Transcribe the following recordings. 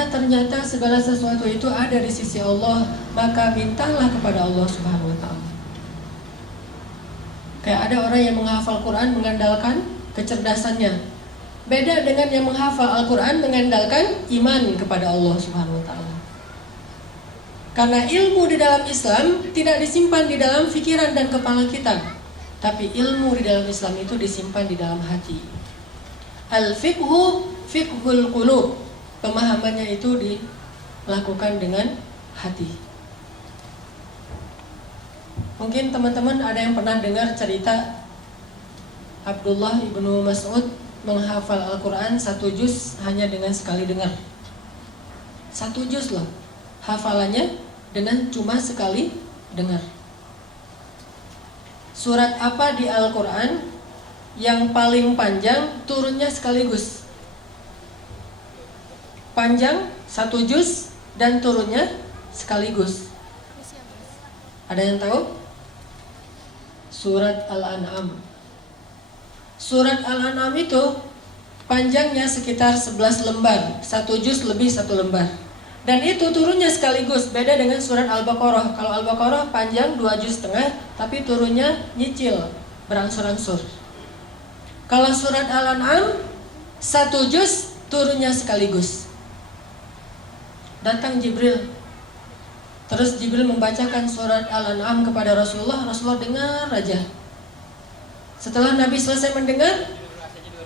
Karena ternyata segala sesuatu itu ada di sisi Allah, maka mintalah kepada Allah Subhanahu wa ta'ala. Kayak ada orang yang menghafal Quran mengandalkan kecerdasannya. Beda dengan yang menghafal Al-Quran mengandalkan iman kepada Allah Subhanahu wa ta'ala. Karena ilmu di dalam Islam tidak disimpan di dalam pikiran dan kepala kita, tapi ilmu di dalam Islam itu disimpan di dalam hati. Al-fiqhu fiqhul qulub. Pemahamannya itu dilakukan dengan hati. Mungkin teman-teman ada yang pernah dengar cerita Abdullah ibnu Mas'ud menghafal Al-Quran 1 juz hanya dengan sekali dengar. 1 juz loh, hafalannya dengan cuma sekali dengar. Surat apa di Al-Quran yang paling panjang turunnya sekaligus? Panjang 1 juz dan turunnya sekaligus. Ada yang tahu? Surat Al-An'am. Surat Al-An'am itu panjangnya sekitar 11 lembar, 1 juz lebih 1 lembar. Dan itu turunnya sekaligus, beda dengan surat Al-Baqarah. Kalau Al-Baqarah panjang 2 juz setengah, tapi turunnya nyicil, berangsur-angsur. Kalau surat Al-An'am 1 juz turunnya sekaligus. Datang Jibril, terus Jibril membacakan surat Al-An'am kepada Rasulullah. Rasulullah dengar aja. Setelah Nabi selesai mendengar,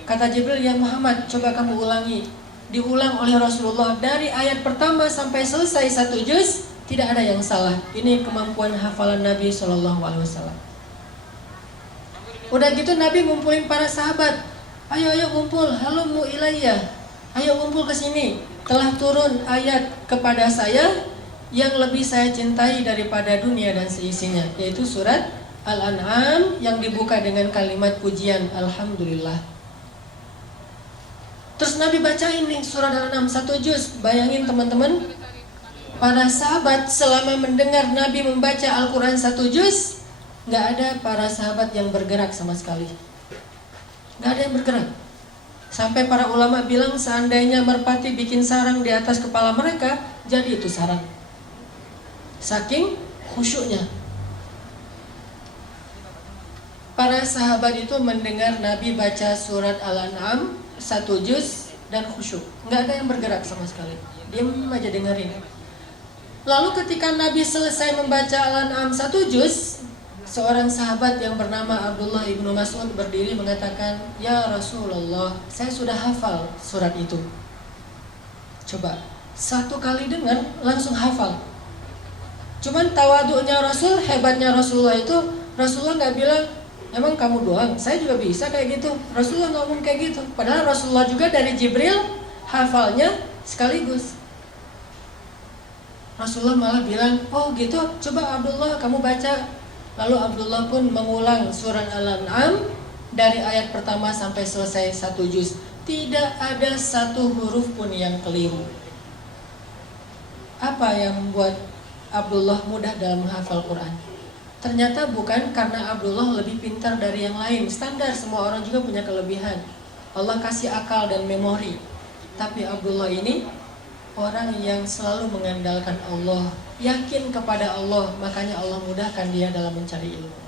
kata Jibril, ya Muhammad, coba kamu ulangi. Diulang oleh Rasulullah dari ayat pertama sampai selesai 1 juz, tidak ada yang salah. Ini kemampuan hafalan Nabi SAW. Udah gitu Nabi ngumpulin para sahabat. Ayo ngumpul, halumu ilayya. Ayo ngumpul ke sini. Telah turun ayat kepada saya yang lebih saya cintai daripada dunia dan seisinya, yaitu surat Al-An'am yang dibuka dengan kalimat pujian Alhamdulillah. Terus Nabi bacain nih surat Al-An'am 1 juz. Bayangin teman-teman, para sahabat selama mendengar Nabi membaca Al-Quran 1 juz, gak ada para sahabat yang bergerak sama sekali. Gak ada yang bergerak. Sampai para ulama bilang seandainya merpati bikin sarang di atas kepala mereka, jadi itu sarang. Saking khusyuknya. Para sahabat itu mendengar Nabi baca surat Al-An'am 1 juz dan khusyuk. Nggak ada yang bergerak sama sekali. Diam aja dengerin. Lalu ketika Nabi selesai membaca Al-An'am 1 juz, seorang sahabat yang bernama Abdullah ibnu Mas'ud berdiri mengatakan, ya Rasulullah, saya sudah hafal surat itu. Coba, 1 kali dengar langsung hafal. Cuman tawaduknya Rasul, hebatnya Rasulullah itu, Rasulullah nggak bilang, emang kamu doang, saya juga bisa kayak gitu. Rasulullah ngomong kayak gitu. Padahal Rasulullah juga dari Jibril hafalnya sekaligus. Rasulullah malah bilang, oh gitu, coba Abdullah kamu baca. Lalu Abdullah pun mengulang surat Al-An'am dari ayat pertama sampai selesai 1 juz. Tidak ada 1 huruf pun yang keliru. Apa yang membuat Abdullah mudah dalam menghafal Quran? Ternyata bukan karena Abdullah lebih pintar dari yang lain. Standar, semua orang juga punya kelebihan. Allah kasih akal dan memori. Tapi Abdullah ini orang yang selalu mengandalkan Allah, yakin kepada Allah, makanya Allah mudahkan dia dalam mencari ilmu.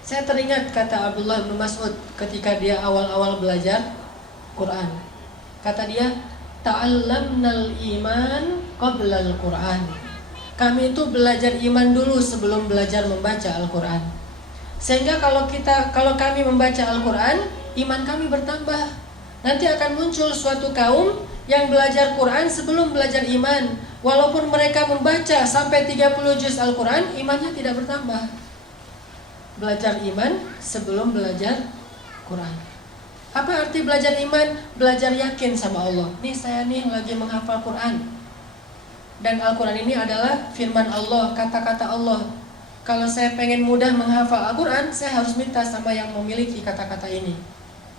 Saya teringat kata Abdullah bin Mas'ud ketika dia awal-awal belajar Quran. Kata dia, ta'allamnal iman qablal Quran. Kami itu belajar iman dulu sebelum belajar membaca Al-Quran. Sehingga kalau kami membaca Al-Quran, iman kami bertambah. Nanti akan muncul suatu kaum yang belajar Quran sebelum belajar iman. Walaupun mereka membaca sampai 30 juz Al-Quran, imannya tidak bertambah. Belajar iman sebelum belajar Quran. Apa arti belajar iman? Belajar yakin sama Allah. Nih saya nih lagi menghafal Quran. Dan Al-Quran ini adalah firman Allah, kata-kata Allah. Kalau saya pengen mudah menghafal Al-Quran, saya harus minta sama yang memiliki kata-kata ini.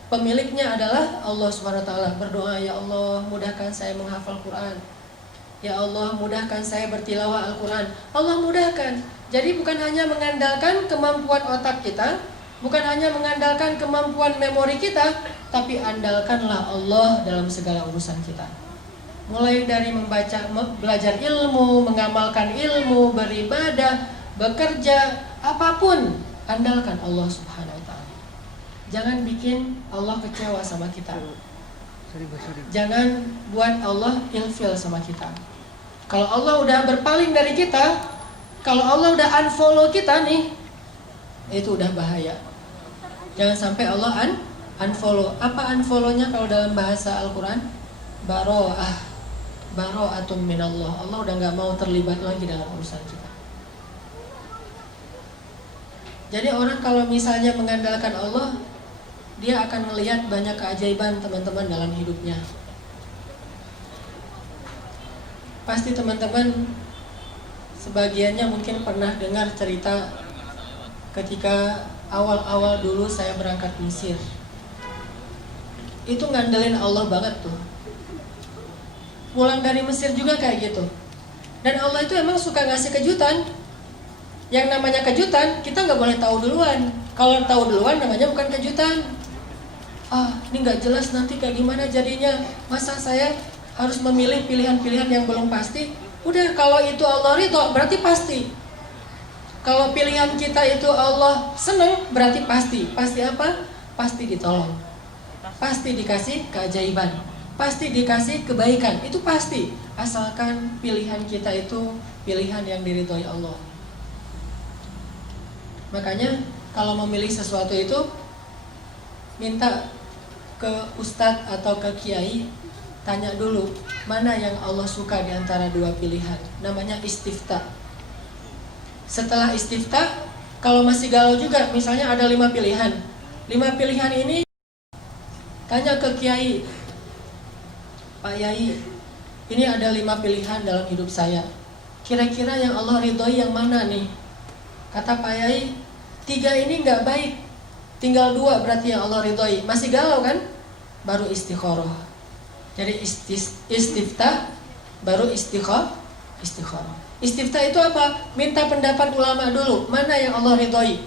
Pemiliknya adalah Allah SWT. Berdoa, ya Allah mudahkan saya menghafal Quran. Ya Allah mudahkan saya bertilawah Al-Quran. Allah mudahkan. Jadi bukan hanya mengandalkan kemampuan otak kita, bukan hanya mengandalkan kemampuan memori kita, tapi andalkanlah Allah dalam segala urusan kita. Mulai dari belajar ilmu, mengamalkan ilmu, beribadah, bekerja, apapun, andalkan Allah Subhanahu wa taala. Jangan bikin Allah kecewa sama kita. Jangan buat Allah ilfil sama kita. Kalau Allah udah berpaling dari kita, kalau Allah udah unfollow kita nih, itu udah bahaya. Jangan sampai Allah unfollow. Apa unfollow-nya kalau dalam bahasa Al-Quran? Baro'atum minallah. Allah udah gak mau terlibat lagi dalam urusan kita. Jadi orang kalau misalnya mengandalkan Allah, dia akan melihat banyak keajaiban teman-teman dalam hidupnya. Pasti teman-teman sebagiannya mungkin pernah dengar cerita ketika awal-awal dulu saya berangkat Mesir. Itu ngandelin Allah banget tuh. Pulang dari Mesir juga kayak gitu. Dan Allah itu emang suka ngasih kejutan. Yang namanya kejutan, kita nggak boleh tahu duluan. Kalau tahu duluan namanya bukan kejutan. Ini nggak jelas nanti kayak gimana jadinya. Masa saya harus memilih pilihan-pilihan yang belum pasti? Udah, kalau itu Allah ridho, berarti pasti. Kalau pilihan kita itu Allah seneng, berarti pasti. Pasti apa? Pasti ditolong. Pasti dikasih keajaiban. Pasti dikasih kebaikan. Itu pasti. Asalkan pilihan kita itu pilihan yang diridhoi Allah. Makanya kalau memilih sesuatu itu, minta ke ustadz atau ke kiai, tanya dulu mana yang Allah suka di antara dua pilihan. Namanya istifta. Setelah istifta, kalau masih galau juga, misalnya ada 5 pilihan. 5 pilihan ini tanya ke kiai, Pak Yai, ini ada 5 pilihan dalam hidup saya. Kira-kira yang Allah ridhoi yang mana nih? Kata Pak Yai, 3 ini nggak baik, tinggal 2 berarti yang Allah ridhoi. Masih galau kan? Baru istikharah. Jadi istifta, baru istikharah. Istifta itu apa? Minta pendapat ulama dulu, mana yang Allah ridhoi.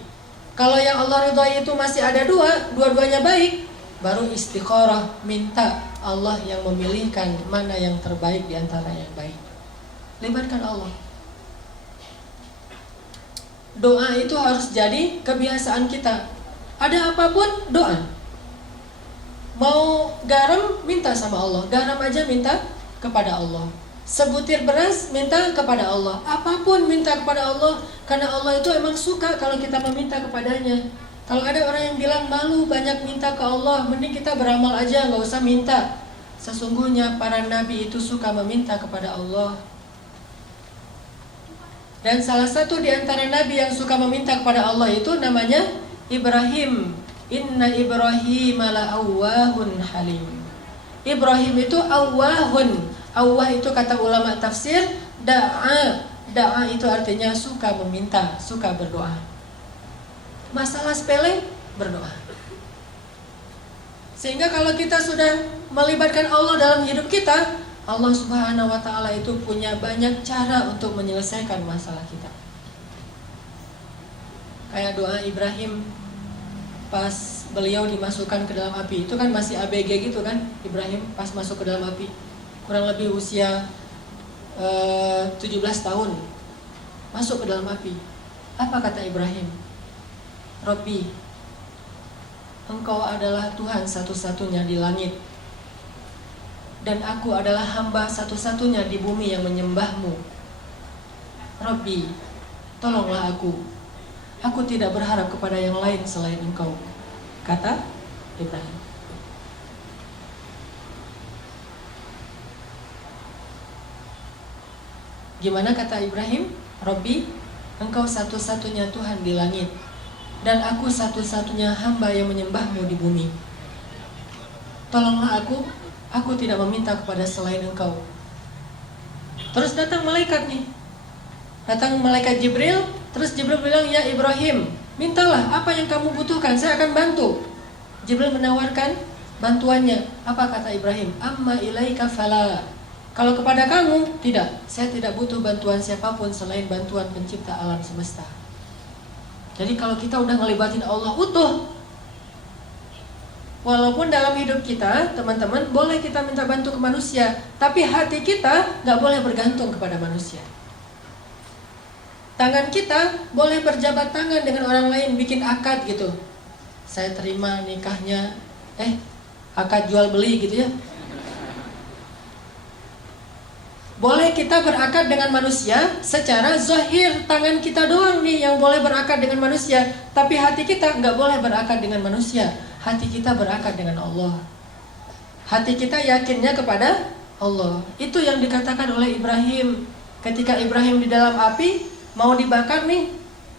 Kalau yang Allah ridhoi itu masih ada 2, dua-duanya baik, baru istikharah, minta Allah yang memilihkan mana yang terbaik di antara yang baik. Libatkan Allah. Doa itu harus jadi kebiasaan kita. Ada apapun, doa. Mau garam, minta sama Allah. Garam aja minta kepada Allah. Sebutir beras, minta kepada Allah. Apapun minta kepada Allah. Karena Allah itu emang suka kalau kita meminta kepadanya. Kalau ada orang yang bilang malu banyak minta ke Allah, mending kita beramal aja, gak usah minta. Sesungguhnya para nabi itu suka meminta kepada Allah. Dan salah satu di antara nabi yang suka meminta kepada Allah itu namanya Ibrahim. Inna Ibrahim la'awwahun halim. Ibrahim itu awwahun. Awwah itu kata ulama tafsir, da'a. Da'a itu artinya suka meminta, suka berdoa. Masalah sepele, berdoa. Sehingga kalau kita sudah melibatkan Allah dalam hidup kita, Allah Subhanahu wa ta'ala itu punya banyak cara untuk menyelesaikan masalah kita. Kayak doa Ibrahim pas beliau dimasukkan ke dalam api. Itu kan masih ABG gitu kan, Ibrahim pas masuk ke dalam api. Kurang lebih usia 17 tahun. Masuk ke dalam api. Apa kata Ibrahim? Rabbi, Engkau adalah Tuhan satu-satunya di langit, dan aku adalah hamba satu-satunya di bumi yang menyembahmu. Rabbi, tolonglah aku. Aku tidak berharap kepada yang lain selain Engkau, kata Ibrahim. Gimana kata Ibrahim? Rabbi, Engkau satu-satunya Tuhan di langit, dan aku satu-satunya hamba yang menyembahmu di bumi. Tolonglah aku tidak meminta kepada selain Engkau. Terus datang malaikat nih. Datang malaikat Jibril. Terus Jibril bilang, ya Ibrahim, mintalah apa yang kamu butuhkan, saya akan bantu. Jibril menawarkan bantuannya. Apa kata Ibrahim? Amma ilaika fala. Kalau kepada kamu, tidak. Saya tidak butuh bantuan siapapun selain bantuan pencipta alam semesta. Jadi kalau kita udah ngelibatin Allah utuh, Walaupun dalam hidup kita, teman-teman, boleh kita minta bantu ke manusia, tapi hati kita nggak boleh bergantung kepada manusia. Tangan kita boleh berjabat tangan dengan orang lain, bikin akad gitu. Saya terima nikahnya, akad jual beli gitu ya. Boleh kita berakad dengan manusia secara zahir, tangan kita doang nih yang boleh berakad dengan manusia, tapi hati kita nggak boleh berakad dengan manusia. Hati kita berakad dengan Allah. Hati kita yakinnya kepada Allah. Itu yang dikatakan oleh Ibrahim. Ketika Ibrahim di dalam api mau dibakar nih,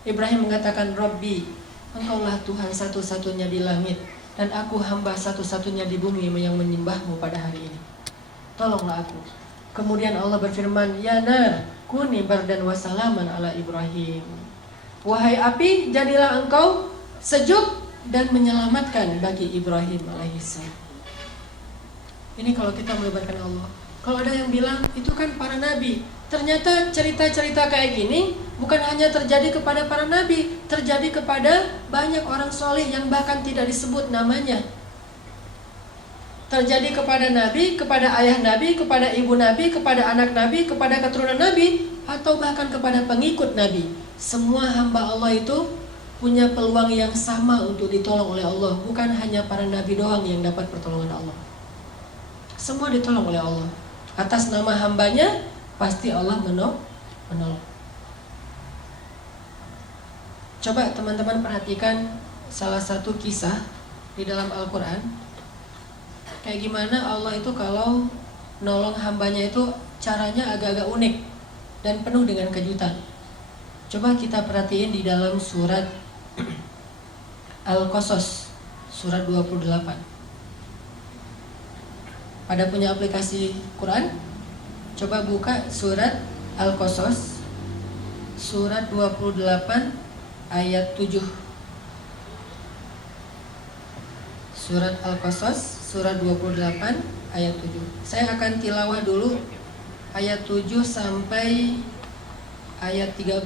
Ibrahim mengatakan, Rabbi, Engkaulah Tuhan satu-satunya di langit, dan aku hamba satu-satunya di bumi yang menyembahmu pada hari ini. Tolonglah aku. Kemudian Allah berfirman, Ya nar, kuni bardan wa salaman ala Ibrahim. Wahai api, jadilah engkau sejuk dan menyelamatkan bagi Ibrahim alaihissalam. Ini kalau kita melibatkan Allah. Kalau ada yang bilang, itu kan para nabi. Ternyata cerita-cerita kayak gini bukan hanya terjadi kepada para nabi, terjadi kepada banyak orang soleh yang bahkan tidak disebut namanya. Terjadi kepada nabi, kepada ayah nabi, kepada ibu nabi, kepada anak nabi, kepada keturunan nabi, atau bahkan kepada pengikut nabi. Semua hamba Allah itu punya peluang yang sama untuk ditolong oleh Allah. Bukan hanya para nabi doang yang dapat pertolongan Allah. Semua ditolong oleh Allah. Atas nama hambanya, pasti Allah menolong. Coba teman-teman perhatikan salah satu kisah di dalam Al-Quran. Kayak gimana Allah itu kalau nolong hambanya itu caranya agak-agak unik dan penuh dengan kejutan. Coba kita perhatiin di dalam surat Al-Qasas, surat 28. Pada punya aplikasi Quran? Coba buka surat Al-Qasas, surat 28 ayat 7. Surat Al-Qasas surat 28 ayat 7. Saya akan tilawah dulu ayat 7 sampai ayat 13.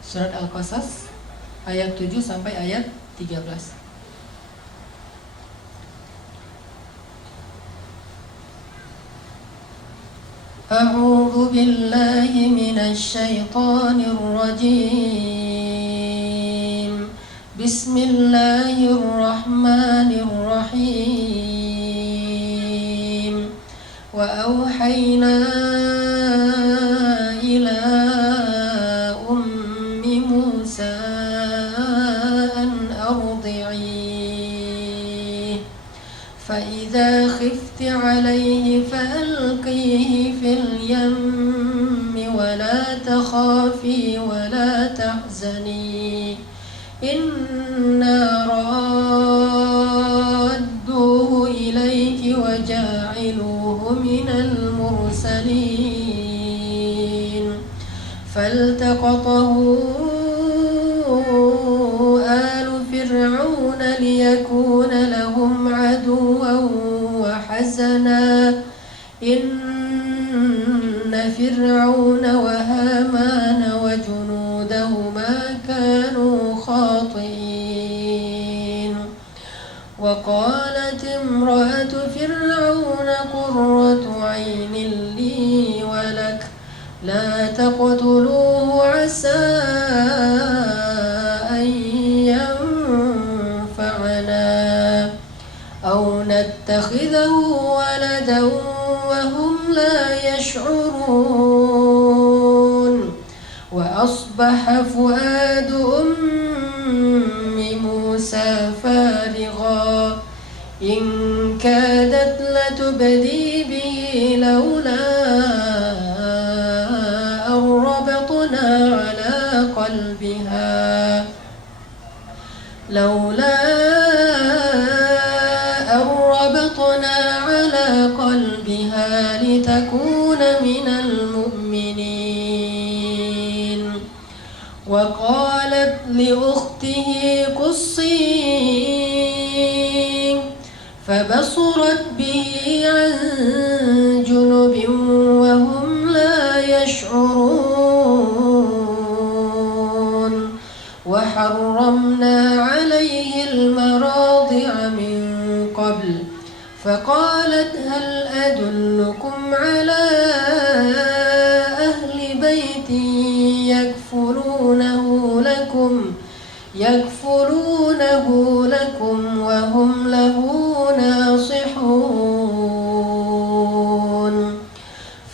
Surat Al-Qasas ayat 7 sampai ayat 13. A'udzu billahi minasy syaithanir rajim. Bismillahirrahmanirrahim. Wa auhayna ila ummi Musa an ardi'i fa idza khifti 'alayhi fa'alqihi fil yammi wa la takhafi wa la tahzani Inna radduhu ilayki wa ja'iluhu minal mursalin faltaqatahu alu fir'auna liyakuna lahum aduwan wa hazana inna fir'auna wa hamana wa junudahuma kanu خاطئين وقالت امرأة فرعون قرة عين لي ولك لا تقتلوه عسى أن ينفعنا أو نتخذه ولدا وهم لا يشعرون وأصبح فؤاد أم موسى فارغا إن كادت لتبدي به لولا أن ربطنا على قلبها لتكون من المؤمنين وقالت لأخته قصيه فبصرت به عن جنب وهم لا يشعرون وحرمنا عليه المراضع من قبل فقالت هل أدلكم على أهل بيت يكفلونه لكم وهم له ناصحون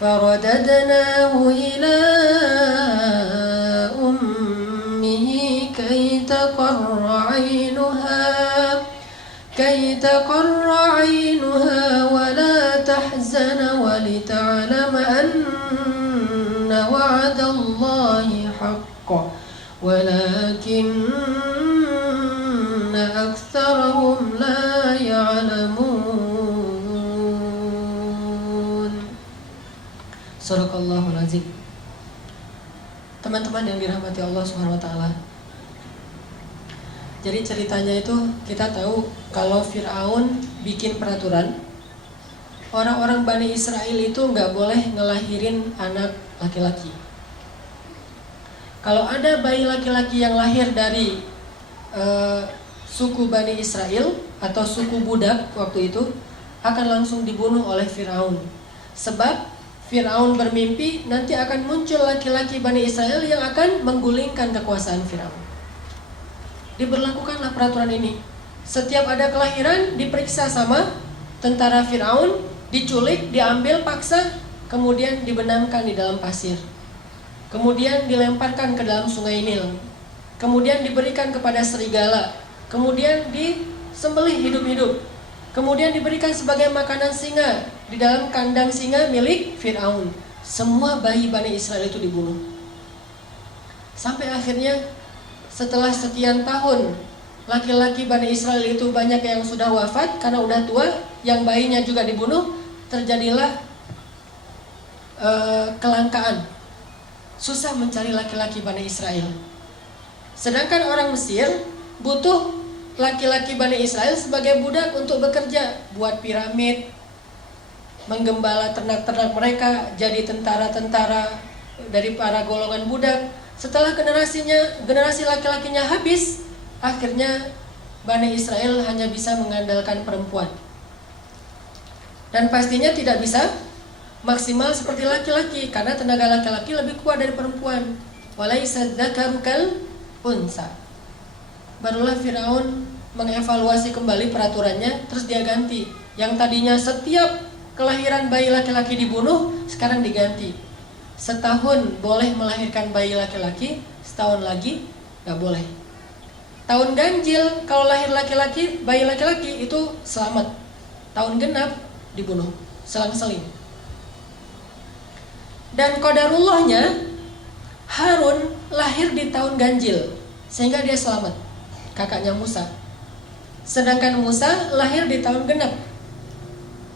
فرددناه إلى أمه كي تقر عينها ولا تحزن ولتعلم أن وعد الله حق ولكن أكثرهم لا يعلمون. Sadaqallahul Azim. Teman-teman yang dirahmati Allah Subhanahu wa taala. Jadi ceritanya itu kita tahu kalau Fir'aun bikin peraturan orang-orang Bani Israel itu nggak boleh ngelahirin anak laki-laki. Kalau ada bayi laki-laki yang lahir dari suku Bani Israel atau suku budak waktu itu akan langsung dibunuh oleh Fir'aun. Sebab Fir'aun bermimpi nanti akan muncul laki-laki Bani Israel yang akan menggulingkan kekuasaan Fir'aun. Diberlakukanlah peraturan ini. Setiap ada kelahiran diperiksa sama tentara Fir'aun, diculik, diambil paksa, kemudian dibenamkan di dalam pasir. Kemudian dilemparkan ke dalam sungai Nil. Kemudian diberikan kepada serigala. Kemudian disembelih hidup-hidup. Kemudian diberikan sebagai makanan singa di dalam kandang singa milik Fir'aun. Semua bayi Bani Israel itu dibunuh. Sampai akhirnya setelah sekian tahun laki-laki Bani Israel itu banyak yang sudah wafat karena udah tua, yang bayinya juga dibunuh, terjadilah kelangkaan. Susah mencari laki-laki Bani Israel. Sedangkan orang Mesir butuh laki-laki Bani Israel sebagai budak untuk bekerja, buat piramid, menggembala ternak-ternak mereka, jadi tentara-tentara dari para golongan budak. Setelah generasi laki-lakinya habis, akhirnya Bani Israel hanya bisa mengandalkan perempuan. Dan pastinya tidak bisa maksimal seperti laki-laki karena tenaga laki-laki lebih kuat dari perempuan. Walaisa dzakaru kal unsa. Barulah Firaun mengevaluasi kembali peraturannya, terus dia ganti. Yang tadinya setiap kelahiran bayi laki-laki dibunuh, sekarang diganti. Setahun boleh melahirkan bayi laki-laki, setahun lagi nggak boleh. Tahun ganjil kalau lahir laki-laki, bayi laki-laki itu selamat. Tahun genap dibunuh, selang-seling. Dan qadarullahnya Harun lahir di tahun ganjil, sehingga dia selamat, kakaknya Musa. Sedangkan Musa lahir di tahun genap.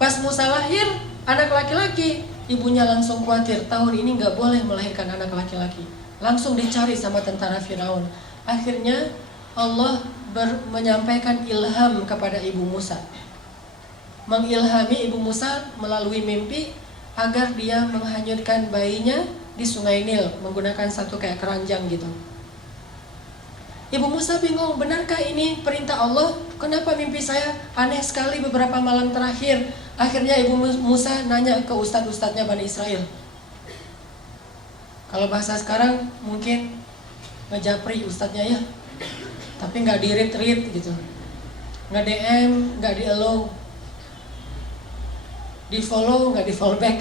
Pas Musa lahir, anak laki-laki, ibunya langsung khawatir, tahun ini gak boleh melahirkan anak laki-laki. Langsung dicari sama tentara Firaun. Akhirnya Allah menyampaikan ilham kepada ibu Musa, mengilhami ibu Musa melalui mimpi agar dia menghanyutkan bayinya di sungai Nil menggunakan satu kayak keranjang gitu. Ibu Musa bingung, benarkah ini perintah Allah? Kenapa mimpi saya aneh sekali beberapa malam terakhir? Akhirnya ibu Musa nanya ke ustadz-ustadznya Bani Israel. Kalau bahasa sekarang mungkin ngejapri ustadznya ya, tapi nggak di-read gitu, nggak DM, nggak di-allow, di-follow, nggak di-follow back.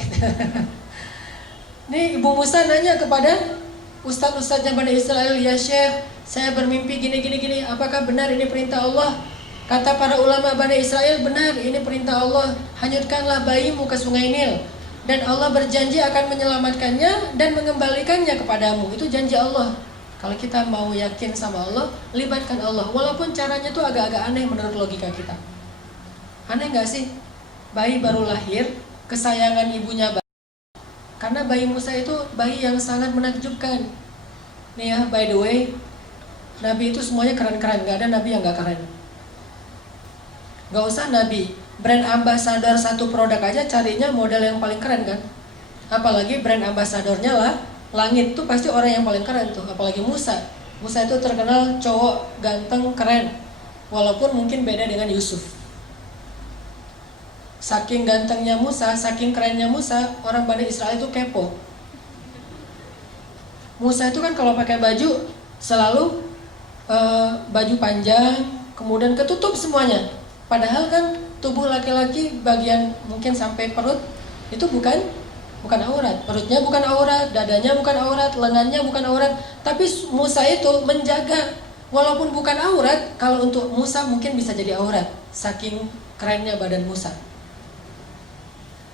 Nih ibu Musa nanya kepada ustadz-ustadznya Bani Israel, ya Syekh, saya bermimpi gini, apakah benar ini perintah Allah? Kata para ulama Bani Israel, benar, ini perintah Allah. Hanyutkanlah bayimu ke sungai Nil, dan Allah berjanji akan menyelamatkannya dan mengembalikannya kepadamu. Itu janji Allah. Kalau kita mau yakin sama Allah, libatkan Allah. Walaupun caranya tuh agak-agak aneh menurut logika kita. Aneh gak sih? Bayi baru lahir, kesayangan ibunya bayi. Karena bayi Musa itu bayi yang sangat menakjubkan. Nih ya, by the way, Nabi itu semuanya keren-keren, gak ada Nabi yang gak keren. Gak usah Nabi, brand ambassador satu produk aja carinya model yang paling keren kan. Apalagi brand ambasadornya lah langit tuh pasti orang yang paling keren tuh. Apalagi Musa, Musa itu terkenal cowok ganteng, keren. Walaupun mungkin beda dengan Yusuf. Saking gantengnya Musa, saking kerennya Musa, orang Bani Israel itu kepo. Musa itu kan kalau pakai baju selalu baju panjang, kemudian ketutup semuanya. Padahal kan tubuh laki-laki bagian mungkin sampai perut itu bukan aurat. Perutnya bukan aurat, dadanya bukan aurat, lengannya bukan aurat. Tapi Musa itu menjaga, walaupun bukan aurat, kalau untuk Musa mungkin bisa jadi aurat. Saking kerennya badan Musa.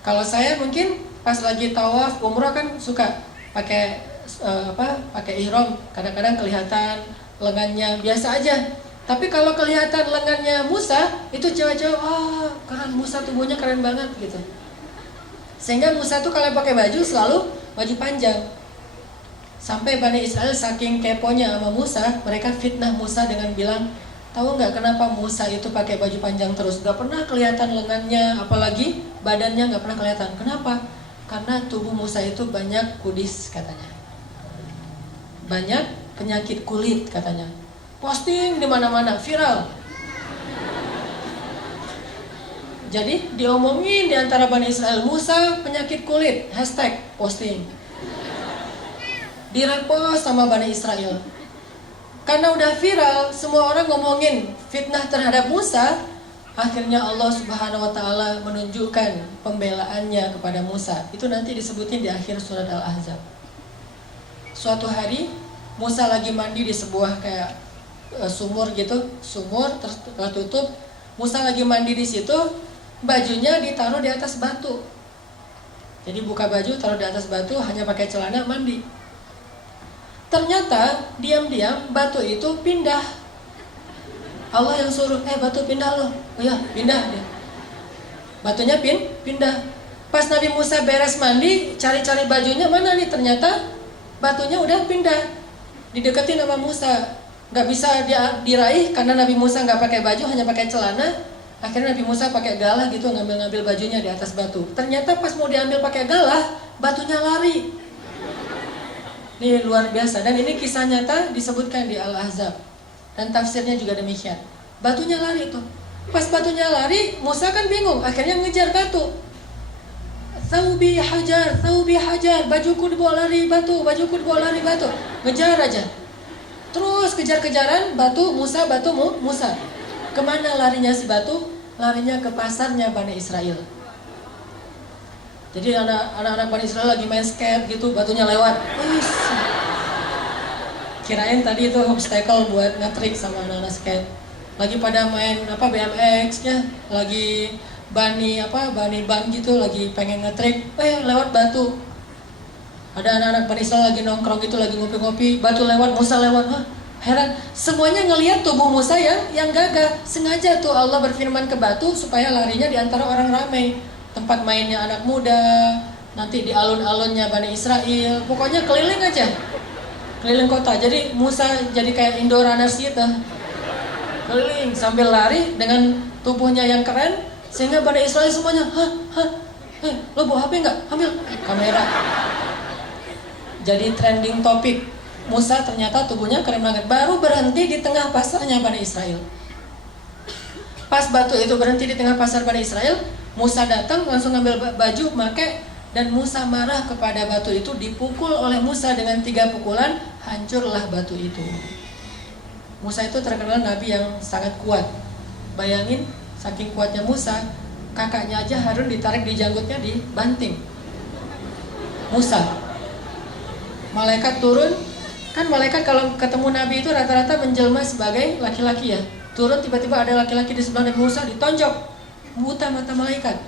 Kalau saya mungkin pas lagi tawaf umrah kan suka pakai pakai ihram, kadang-kadang kelihatan lengannya biasa aja. Tapi kalau kelihatan lengannya Musa, itu cewek-cewek, keren, Musa tubuhnya keren banget gitu. Sehingga Musa tuh kalau pakai baju selalu baju panjang. Sampai Bani Israel saking keponya sama Musa, mereka fitnah Musa dengan bilang, tahu nggak kenapa Musa itu pakai baju panjang terus? Gak pernah kelihatan lengannya, apalagi badannya gak pernah kelihatan. Kenapa? Karena tubuh Musa itu banyak kudis katanya. Banyak penyakit kulit katanya. Posting di mana-mana, viral. Jadi diomongin di antara Bani Israel, Musa penyakit kulit, hashtag posting. Direpost sama Bani Israel. Karena udah viral, semua orang ngomongin fitnah terhadap Musa. Akhirnya Allah Subhanahu wa Ta'ala menunjukkan pembelaannya kepada Musa. Itu nanti disebutin di akhir surat Al-Ahzab. Suatu hari Musa lagi mandi di sebuah kayak sumur gitu, sumur tertutup. Musa lagi mandi di situ, bajunya ditaruh di atas batu. Jadi buka baju, taruh di atas batu, hanya pakai celana mandi. Ternyata diam-diam batu itu pindah. Allah yang suruh, batu pindah loh. Oh ya, pindah dia. Batunya pindah. Pas Nabi Musa beres mandi, cari-cari bajunya mana nih? Ternyata batunya udah pindah. Dideketin sama Musa. Gak bisa diraih karena Nabi Musa gak pakai baju, hanya pakai celana. Akhirnya Nabi Musa pakai galah gitu, ngambil bajunya di atas batu. Ternyata pas mau diambil pakai galah, batunya lari. Ini luar biasa. Dan ini kisah nyata disebutkan di Al-Ahzab. Dan tafsirnya juga demikian. Batunya lari tuh. Pas batunya lari, Musa kan bingung. Akhirnya ngejar batu. Thawbi hajar, bajuku dibawa lari batu, Ngejar aja. Terus kejar-kejaran, batu Musa. Kemana larinya si batu? Larinya ke pasarnya Bani Israel. Jadi anak-anak Bani Israel lagi main skate gitu, batunya lewat. Kirain tadi itu obstacle buat nge-trick sama anak-anak skate. Lagi pada main BMX-nya, lagi bani ban gitu, lagi pengen nge-trick, lewat batu. Ada anak-anak Bani Israel lagi nongkrong gitu, lagi ngopi-ngopi, batu lewat, Musa lewat. Heran, semuanya ngelihat tubuh Musa yang gagah. Sengaja tuh Allah berfirman ke batu supaya larinya di antara orang ramai. Tempat mainnya anak muda, nanti di alun-alunnya Bani Israel. Pokoknya keliling aja, keliling kota. Jadi Musa jadi kayak Indorunners gitu, keliling sambil lari dengan tubuhnya yang keren. Sehingga Bani Israel semuanya, lo bawa HP nggak? Ambil kamera. Jadi trending topik. Musa ternyata tubuhnya keren banget. Baru berhenti di tengah pasarnya Bani Israel. Pas batu itu berhenti di tengah pasar Bani Israel, Musa datang langsung ngambil baju, pakai, dan Musa marah kepada batu itu. Dipukul oleh Musa dengan 3 pukulan, hancurlah batu itu. Musa itu terkenal nabi yang sangat kuat. Bayangin, saking kuatnya Musa, kakaknya aja Harun ditarik di janggutnya, dibanting. Musa, malaikat turun. Kan malaikat kalau ketemu Nabi itu rata-rata menjelma sebagai laki-laki ya. Turun tiba-tiba ada laki-laki di sebelah Nabi Musa, ditonjok. Buta mata malaikat.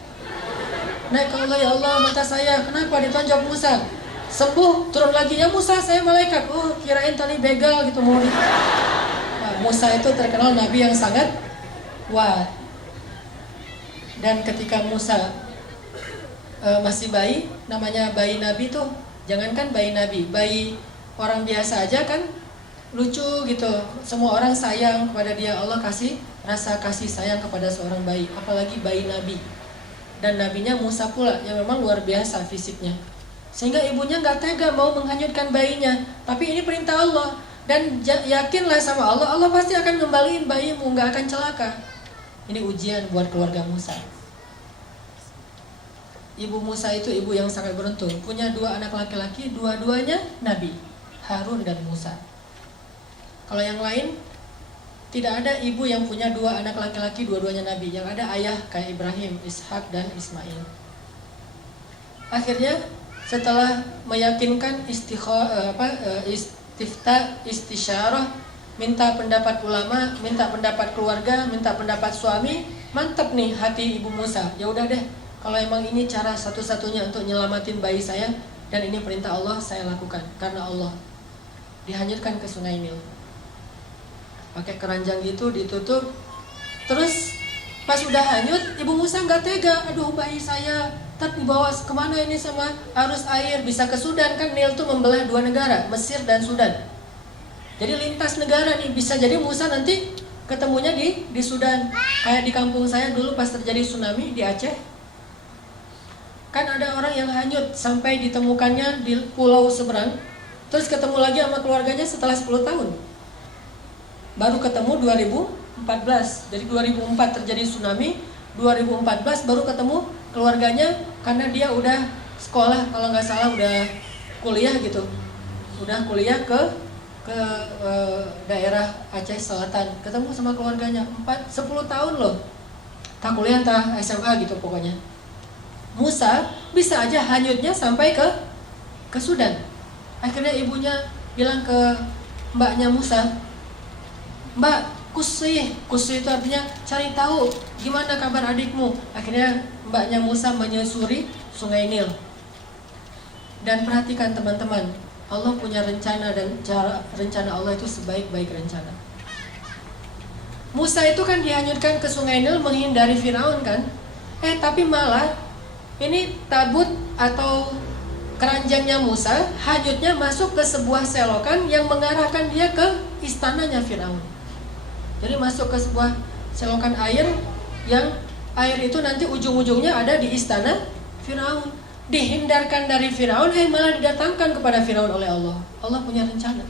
Naik ke Allah, ya Allah mata saya. Kenapa ditonjok Musa? Sembuh, turun lagi, ya Musa saya malaikat. Oh kirain tadi begal gitu mau. Musa itu terkenal Nabi yang sangat kuat. Dan ketika Musa masih bayi, namanya bayi Nabi tuh, jangankan bayi Nabi, bayi orang biasa aja kan lucu gitu. Semua orang sayang kepada dia. Allah kasih rasa kasih sayang kepada seorang bayi, apalagi bayi Nabi. Dan nabinya Musa pula yang memang luar biasa fisiknya. Sehingga ibunya gak tega mau menghanyutkan bayinya. Tapi ini perintah Allah. Dan yakinlah sama Allah, Allah pasti akan ngembaliin bayimu, nggak akan celaka. Ini ujian buat keluarga Musa. Ibu Musa itu ibu yang sangat beruntung, punya 2 anak laki-laki, dua-duanya Nabi, Harun dan Musa. Kalau yang lain, tidak ada ibu yang punya 2 anak laki-laki, dua-duanya Nabi. Yang ada ayah kayak Ibrahim, Ishak dan Ismail. Akhirnya setelah meyakinkan istisyarah, minta pendapat ulama, minta pendapat keluarga, minta pendapat suami, mantap nih hati ibu Musa. Ya udah deh, kalau emang ini cara satu-satunya untuk nyelamatin bayi saya dan ini perintah Allah, saya lakukan karena Allah. Dihanyutkan ke Sungai Nil. Pakai keranjang gitu ditutup. Terus pas udah hanyut, ibu Musa nggak tega. Aduh, bayi saya ntar dibawa kemana ini sama arus air, bisa ke Sudan kan? Nil tuh membelah 2 negara, Mesir dan Sudan. Jadi lintas negara nih, bisa jadi Musa nanti ketemunya di Sudan. Kayak di kampung saya dulu pas terjadi tsunami di Aceh. Kan ada orang yang hanyut sampai ditemukannya di pulau seberang. Terus ketemu lagi sama keluarganya setelah 10 tahun. Baru ketemu 2014. Jadi 2004 terjadi tsunami, 2014 baru ketemu keluarganya karena dia udah sekolah, kalau nggak salah udah kuliah gitu. Udah kuliah ke daerah Aceh Selatan, ketemu sama keluarganya 10 tahun loh, tak kuliah tak SMA gitu pokoknya. Musa bisa aja hanyutnya sampai ke Sudan. Akhirnya ibunya bilang ke mbaknya Musa, Mbak, kusih itu artinya cari tahu gimana kabar adikmu. Akhirnya mbaknya Musa menyusuri Sungai Nil. Dan perhatikan teman-teman, Allah punya rencana dan rencana Allah itu sebaik-baik rencana. Musa itu kan dihanyutkan ke Sungai Nil menghindari Firaun kan? Tapi malah ini tabut atau keranjangnya Musa hanyutnya masuk ke sebuah selokan yang mengarahkan dia ke istananya Firaun. Jadi masuk ke sebuah selokan air yang air itu nanti ujung-ujungnya ada di istana Firaun. Dihindarkan dari Firaun, malah didatangkan kepada Firaun oleh Allah. Allah punya rencana.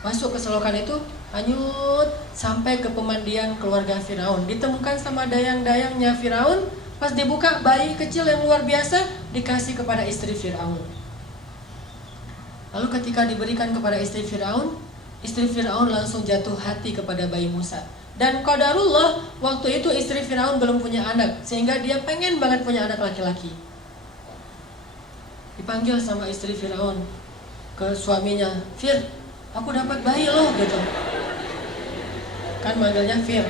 Masuk ke selokan itu, hanyut sampai ke pemandian keluarga Firaun. Ditemukan sama dayang-dayangnya Firaun. Pas dibuka, bayi kecil yang luar biasa dikasih kepada istri Firaun. Lalu ketika diberikan kepada istri Firaun langsung jatuh hati kepada bayi Musa. Dan qadarullah, waktu itu istri Firaun belum punya anak, sehingga dia pengen banget punya anak laki-laki. Dipanggil sama istri Firaun ke suaminya, Fir, aku dapat bayi loh gitu. Kan manggilnya Fir,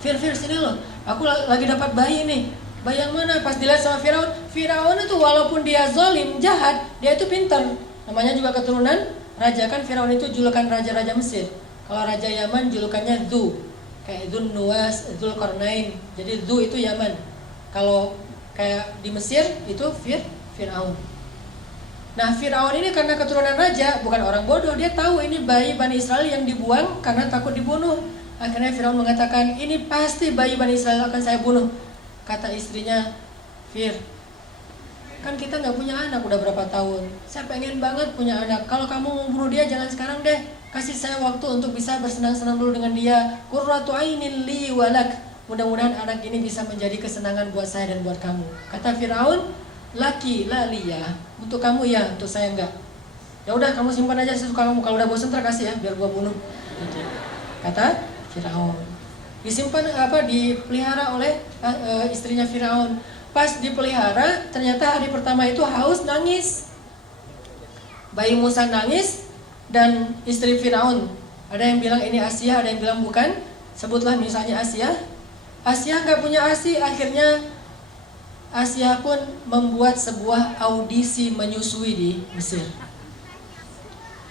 sini loh, aku lagi dapat bayi nih. Bayi yang mana? Pas dilihat sama Firaun itu walaupun dia zalim, jahat, dia itu pintar. Namanya juga keturunan raja, kan Firaun itu julukan raja-raja Mesir. Kalau raja Yaman julukannya Dhu, kayak Dzun Nuwas, Dzulqarnain. Jadi Dhu itu Yaman. Kalau kayak di Mesir itu Firaun. Nah, Firaun ini karena keturunan raja, bukan orang bodoh, dia tahu ini bayi Bani Israel yang dibuang karena takut dibunuh. Akhirnya Firaun mengatakan, ini pasti bayi Bani Israel akan saya bunuh. Kata istrinya, Fir, kan kita nggak punya anak udah berapa tahun. Saya pengen banget punya anak. Kalau kamu mau bunuh dia jangan sekarang deh. Kasih saya waktu untuk bisa bersenang-senang dulu dengan dia. Qurratu ainin li walak. Mudah-mudahan anak ini bisa menjadi kesenangan buat saya dan buat kamu. Kata Firaun, laki lalia, untuk kamu ya, untuk saya enggak. Ya udah kamu simpan aja sesuka kamu. Kalau udah bosan kasih ya, biar gua bunuh. Gitu. Kata Firaun. Disimpan dipelihara oleh istrinya Firaun. Pas dipelihara, ternyata hari pertama itu haus, nangis. Bayi Musa nangis dan istri Firaun. Ada yang bilang ini Asia, ada yang bilang bukan. Sebutlah misalnya Asia. Asia nggak punya ASI, akhirnya Asia pun membuat sebuah audisi menyusui di Mesir.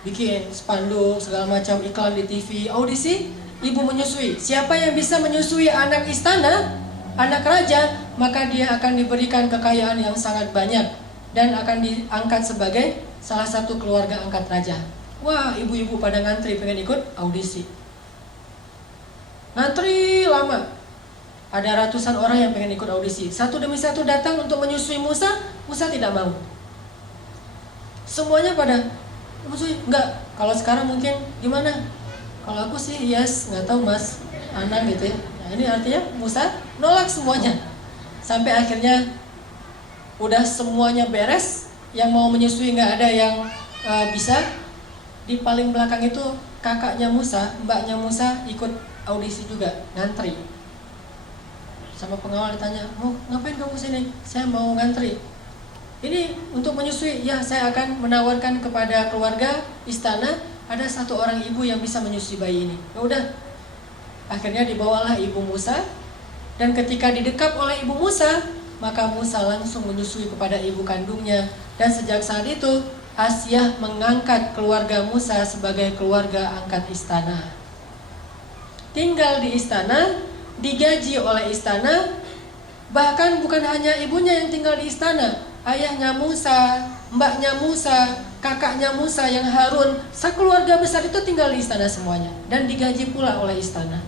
Bikin spanduk, segala macam iklan di TV, audisi ibu menyusui. Siapa yang bisa menyusui anak istana, anak raja, maka dia akan diberikan kekayaan yang sangat banyak dan akan diangkat sebagai salah satu keluarga angkat raja. Wah, ibu-ibu pada ngantri pengen ikut audisi. Ngantri lama. Ada ratusan orang yang pengen ikut audisi. Satu demi satu datang untuk menyusui Musa. Musa tidak mau. Semuanya pada Maksudnya enggak. Kalau sekarang mungkin gimana? Kalau aku sih yes, nggak tahu Mas Anang gitu ya. Nah, ini artinya Musa nolak semuanya. Sampai akhirnya udah semuanya beres, yang mau menyusui nggak ada yang bisa. Di paling belakang itu kakaknya Musa, mbaknya Musa ikut audisi juga, ngantri. Sama pengawal ditanya, mau ngapain kamu sini? Saya mau ngantri. Ini untuk menyusui, ya saya akan menawarkan kepada keluarga istana, ada satu orang ibu yang bisa menyusui bayi ini. Ya udah, akhirnya dibawalah ibu Musa, dan ketika didekap oleh ibu Musa, maka Musa langsung menyusui kepada ibu kandungnya. Dan sejak saat itu, Asyah mengangkat keluarga Musa sebagai keluarga angkat istana. Tinggal di istana, digaji oleh istana, bahkan bukan hanya ibunya yang tinggal di istana, ayahnya Musa, mbaknya Musa, kakaknya Musa yang Harun, sekeluarga besar itu tinggal di istana semuanya dan digaji pula oleh istana.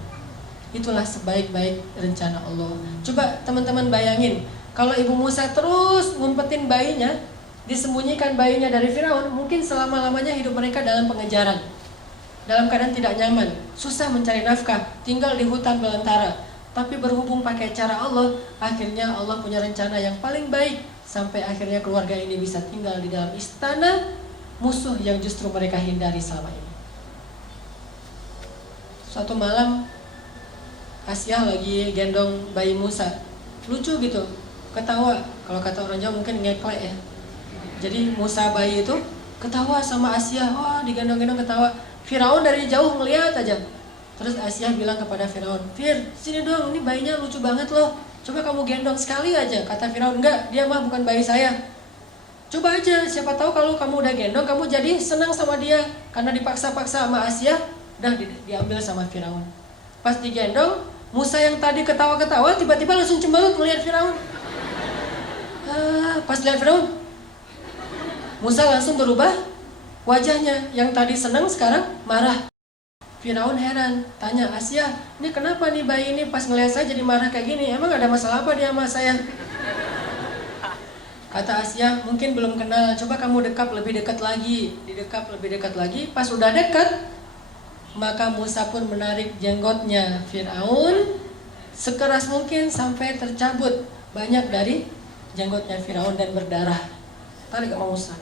Itulah sebaik-baik rencana Allah. Coba teman-teman bayangin, kalau ibu Musa terus ngumpetin bayinya, disembunyikan bayinya dari Firaun, mungkin selama-lamanya hidup mereka dalam pengejaran, dalam keadaan tidak nyaman, susah mencari nafkah, tinggal di hutan belantara. Tapi berhubung pakai cara Allah, akhirnya Allah punya rencana yang paling baik, sampai akhirnya keluarga ini bisa tinggal di dalam istana musuh yang justru mereka hindari selama ini. Suatu malam Asyah lagi gendong bayi Musa, lucu gitu, ketawa. Kalau kata orang Jawa mungkin ngeklek ya. Jadi Musa bayi itu ketawa sama Asyah, wah digendong-gendong ketawa. Firaun dari jauh ngeliat aja. Terus Asyah bilang kepada Firaun, Fir, sini dong, ini bayinya lucu banget loh. Coba kamu gendong sekali aja. Kata Firaun, enggak, dia mah bukan bayi saya. Coba aja, siapa tahu kalau kamu udah gendong, kamu jadi senang sama dia. Karena dipaksa-paksa sama Asyah, udah diambil sama Firaun. Pas digendong, Musa yang tadi ketawa-ketawa tiba-tiba langsung cemberut melihat Firaun. Pas lihat Firaun, Musa langsung berubah wajahnya, yang tadi senang sekarang marah. Firaun heran, tanya Asyah, ini kenapa nih bayi ini pas ngeliat saya jadi marah kayak gini? Emang ada masalah apa dia sama saya? Kata Asyah, mungkin belum kenal, coba kamu dekap lebih dekat lagi. Didekap lebih dekat lagi, pas udah dekat, maka Musa pun menarik jenggotnya Firaun sekeras mungkin sampai tercabut banyak dari jenggotnya Firaun dan berdarah. Tarik sama Musa.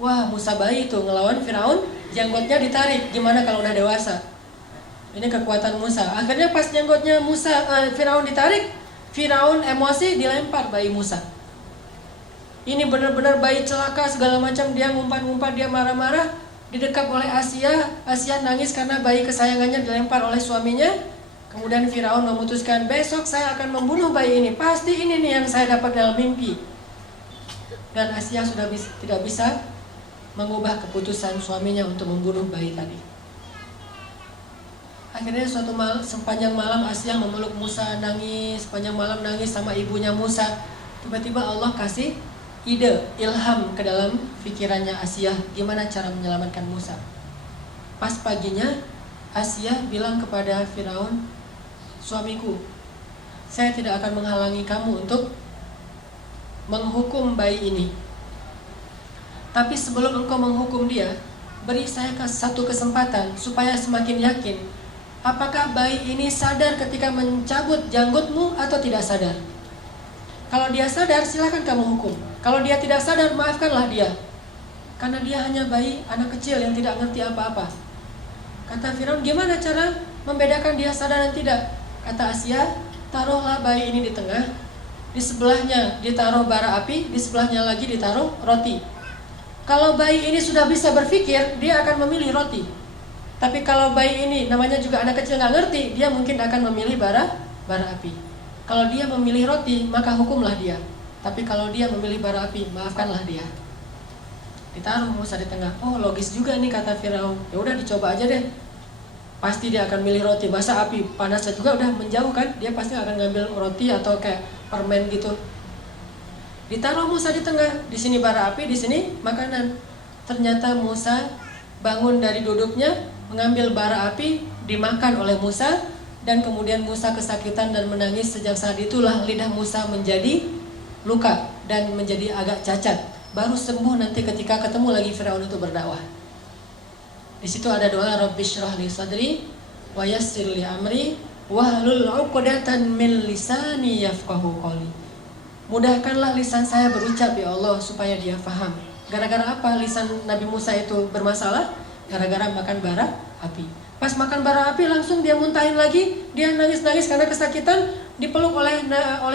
Wah, Musa bayi itu ngelawan Firaun, jenggotnya ditarik. Gimana kalau udah dewasa? Ini kekuatan Musa. Akhirnya pas jenggotnya Firaun ditarik, Firaun emosi dilempar bayi Musa. Ini benar-benar bayi celaka segala macam, dia ngumpat-ngumpat, dia marah-marah, didekap oleh Asyah. Asyah nangis karena bayi kesayangannya dilempar oleh suaminya. Kemudian Firaun memutuskan, besok saya akan membunuh bayi ini. Pasti ini nih yang saya dapat dalam mimpi. Dan Asyah sudah tidak bisa mengubah keputusan suaminya untuk membunuh bayi tadi. Akhirnya suatu malam, sepanjang malam Asyah memeluk Musa, nangis, sepanjang malam nangis sama ibunya Musa. Tiba-tiba Allah kasih ide, ilham ke dalam pikirannya Asyah, gimana cara menyelamatkan Musa. Pas paginya Asyah bilang kepada Firaun, suamiku, saya tidak akan menghalangi kamu untuk menghukum bayi ini. Tapi sebelum engkau menghukum dia, beri saya satu kesempatan supaya semakin yakin, apakah bayi ini sadar ketika mencabut janggutmu atau tidak sadar. Kalau dia sadar, silakan kamu hukum. Kalau dia tidak sadar, maafkanlah dia. Karena dia hanya bayi, anak kecil yang tidak ngerti apa-apa. Kata Firaun, gimana cara membedakan dia sadar dan tidak? Kata Asyah, taruhlah bayi ini di tengah, di sebelahnya ditaruh bara api, di sebelahnya lagi ditaruh roti. Kalau bayi ini sudah bisa berpikir, dia akan memilih roti. Tapi kalau bayi ini namanya juga anak kecil nggak ngerti, dia mungkin akan memilih bara api. Kalau dia memilih roti, maka hukumlah dia. Tapi kalau dia memilih bara api, maafkanlah dia. Ditaruh Musa di tengah. Oh, logis juga nih kata Firaun. Ya udah dicoba aja deh. Pasti dia akan milih roti. Masa api panasnya juga udah menjauh kan? Dia pasti akan ngambil roti atau kayak permen gitu. Ditaruh Musa di tengah, di sini bara api, di sini makanan. Ternyata Musa bangun dari duduknya, mengambil bara api, dimakan oleh Musa, dan kemudian Musa kesakitan dan menangis. Sejak saat itulah lidah Musa menjadi luka dan menjadi agak cacat. baru sembuh nanti ketika ketemu lagi Firaun itu berdakwah. Di situ ada doa Rabbi shrah li sadri wa yassir li amri wahlul 'uqdatan min lisani yafqahu qawli. Mudahkanlah lisan saya berucap ya Allah supaya dia faham. Gara-gara apa lisan Nabi Musa itu bermasalah? Gara-gara makan bara api. Pas makan bara api langsung dia muntahin lagi, dia nangis-nangis karena kesakitan, dipeluk oleh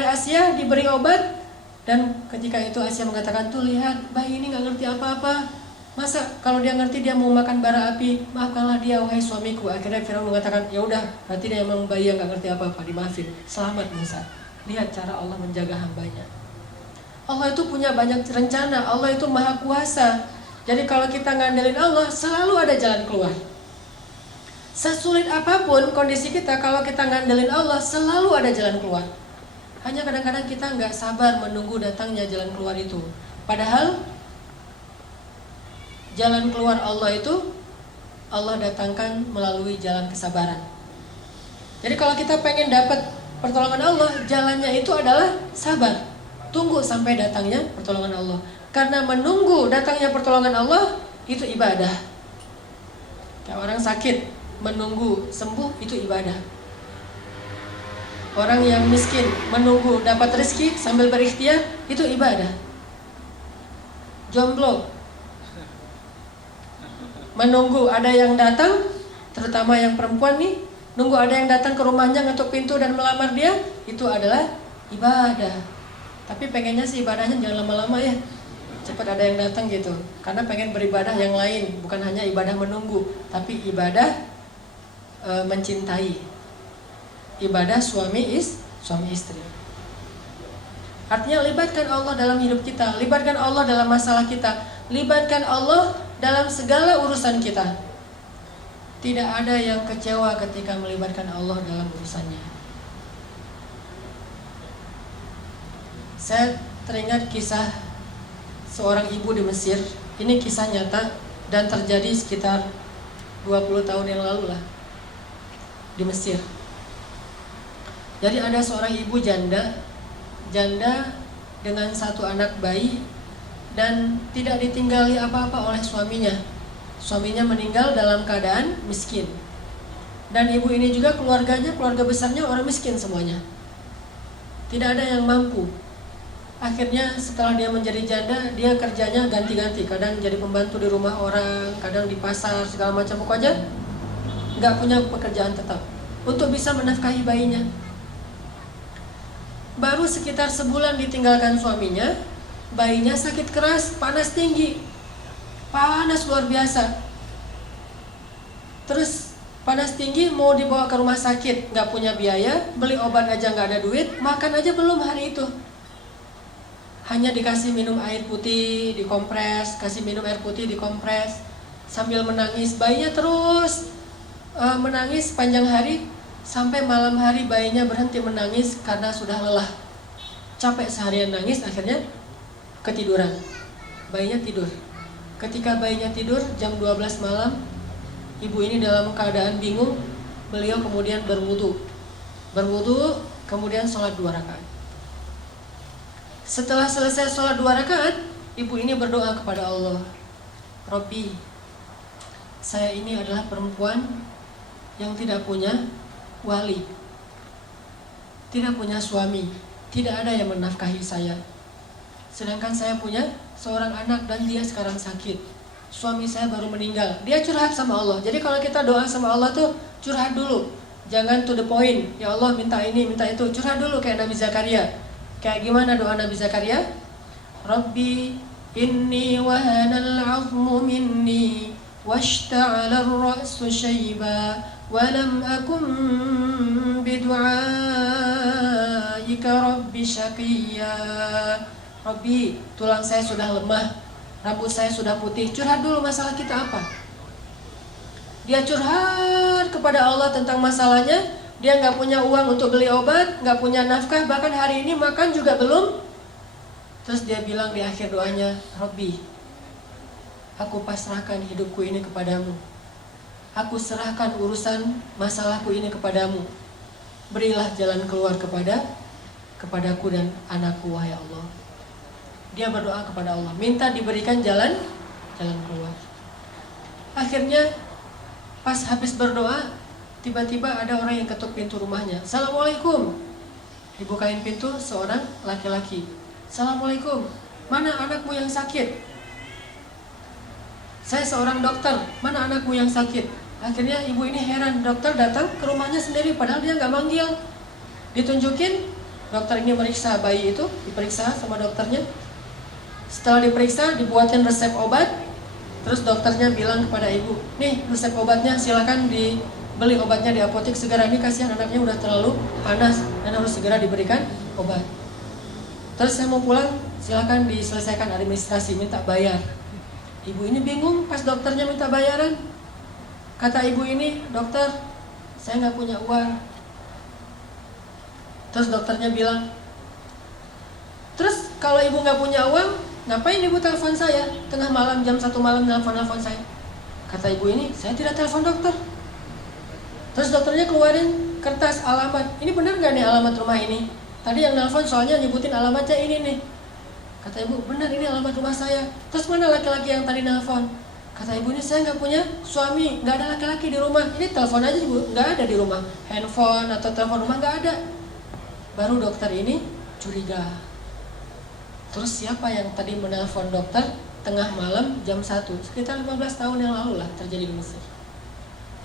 Asia, diberi obat. Dan ketika itu Asia mengatakan, tuh lihat bayi ini gak ngerti apa-apa. Masa kalau dia ngerti dia mau makan bara api, maafkanlah dia wahai suamiku. Akhirnya Firaun mengatakan, ya udah, berarti dia memang bayi yang gak ngerti apa-apa, dimaafin. Selamat Musa. Lihat cara Allah menjaga hambanya. Allah itu punya banyak rencana, Allah itu maha kuasa. Jadi kalau kita ngandelin Allah, selalu ada jalan keluar. Sesulit apapun kondisi kita, kalau kita ngandelin Allah, selalu ada jalan keluar. Hanya kadang-kadang kita nggak sabar menunggu datangnya jalan keluar itu. Padahal jalan keluar Allah itu Allah datangkan melalui jalan kesabaran. Jadi kalau kita pengen dapat pertolongan Allah, jalannya itu adalah sabar. Tunggu sampai datangnya pertolongan Allah. Karena menunggu datangnya pertolongan Allah itu ibadah. Kayak orang sakit, menunggu sembuh itu ibadah. Orang yang miskin menunggu dapat rezeki sambil berikhtiar itu ibadah. Jomblo menunggu ada yang datang, terutama yang perempuan nih, nunggu ada yang datang ke rumahnya ngetuk pintu dan melamar dia, itu adalah ibadah. Tapi pengennya sih ibadahnya jangan lama-lama ya, cepat ada yang datang gitu. Karena pengen beribadah yang lain, bukan hanya ibadah menunggu, tapi ibadah mencintai, ibadah suami istri. Artinya libatkan Allah dalam hidup kita, libatkan Allah dalam masalah kita, libatkan Allah dalam segala urusan kita. Tidak ada yang kecewa ketika melibatkan Allah dalam urusannya. Saya teringat kisah seorang ibu di Mesir. Ini kisah nyata dan terjadi sekitar 20 tahun yang lalu lah di Mesir. Jadi ada seorang ibu janda dengan satu anak bayi dan tidak ditinggali apa-apa oleh suaminya. Suaminya meninggal dalam keadaan miskin. Dan ibu ini juga keluarga besarnya orang miskin semuanya. Tidak ada yang mampu. Akhirnya setelah dia menjadi janda, dia kerjanya ganti-ganti. Kadang jadi pembantu di rumah orang, kadang di pasar, segala macam. Pokoknya nggak punya pekerjaan tetap untuk bisa menafkahi bayinya. Baru sekitar sebulan ditinggalkan suaminya, bayinya sakit keras, panas tinggi, panas luar biasa. Terus panas tinggi mau dibawa ke rumah sakit, nggak punya biaya, beli obat aja nggak ada duit, makan aja belum hari itu. Hanya dikasih minum air putih, dikompres, kasih minum air putih, dikompres, sambil menangis. Bayinya terus menangis panjang hari. Sampai malam hari bayinya berhenti menangis karena sudah lelah. Capek seharian nangis, akhirnya ketiduran. Bayinya tidur. Ketika bayinya tidur jam 12 malam, ibu ini dalam keadaan bingung. Beliau kemudian berwudu, kemudian sholat 2 rakaat. Setelah selesai sholat 2 rakaat, ibu ini berdoa kepada Allah, Rabbi, saya ini adalah perempuan yang tidak punya wali, tidak punya suami, tidak ada yang menafkahi saya. Sedangkan saya punya seorang anak dan dia sekarang sakit. Suami saya baru meninggal. Dia curhat sama Allah. Jadi kalau kita doa sama Allah tuh curhat dulu, jangan to the point. Ya Allah minta ini, minta itu. Curhat dulu kayak Nabi Zakaria. Kayak gimana doa Nabi Zakaria? Rabbi inni wahanal 'azmu minni washta'ala ar-ra'su shayba walam akum bidu'aika rabbi syaqiyya. Rabbi, tulang saya sudah lemah, rambut saya sudah putih. Curhat dulu masalah kita apa. Dia curhat kepada Allah tentang masalahnya. Dia gak punya uang untuk beli obat, gak punya nafkah, bahkan hari ini makan juga belum. Terus dia bilang di akhir doanya, Rabbi, aku pasrahkan hidupku ini kepadamu. Aku serahkan urusan masalahku ini kepadamu. Berilah jalan keluar kepadaku dan anakku, wahai Allah. Dia berdoa kepada Allah, minta diberikan jalan keluar. Akhirnya pas habis berdoa, tiba-tiba ada orang yang ketuk pintu rumahnya. Assalamualaikum. Dibukain pintu seorang laki-laki. Assalamualaikum. Mana anakmu yang sakit? Saya seorang dokter. Mana anakmu yang sakit? Akhirnya ibu ini heran. Dokter datang ke rumahnya sendiri padahal dia nggak manggil. Ditunjukin, dokter ini meriksa bayi itu, diperiksa sama dokternya. Setelah diperiksa, dibuatin resep obat. Terus dokternya bilang kepada ibu, nih resep obatnya, silakan dibeli obatnya di apotek segera. Ini kasihan anaknya udah terlalu panas dan harus segera diberikan obat. Terus saya mau pulang, silakan diselesaikan administrasi, minta bayar. Ibu ini bingung pas dokternya minta bayaran. Kata ibu ini, dokter, saya nggak punya uang. Terus dokternya bilang, terus kalau ibu nggak punya uang, ngapain ibu telepon saya? Tengah malam, jam 1 malam nelfon saya. Kata ibu ini, saya tidak telepon dokter. Terus dokternya keluarin kertas alamat. Ini benar nggak nih alamat rumah ini? Tadi yang nelfon soalnya nyebutin alamatnya ini nih. Kata ibu, benar ini alamat rumah saya. Terus mana laki-laki yang tadi nelfon? Kata ibu ini, saya nggak punya suami, nggak ada laki-laki di rumah. Ini telepon aja ibu, nggak ada di rumah. Handphone atau telepon rumah nggak ada. Baru dokter ini curiga. Terus siapa yang tadi menelpon dokter tengah malam jam 1? Sekitar 15 tahun yang lalu lah terjadi di Mesir.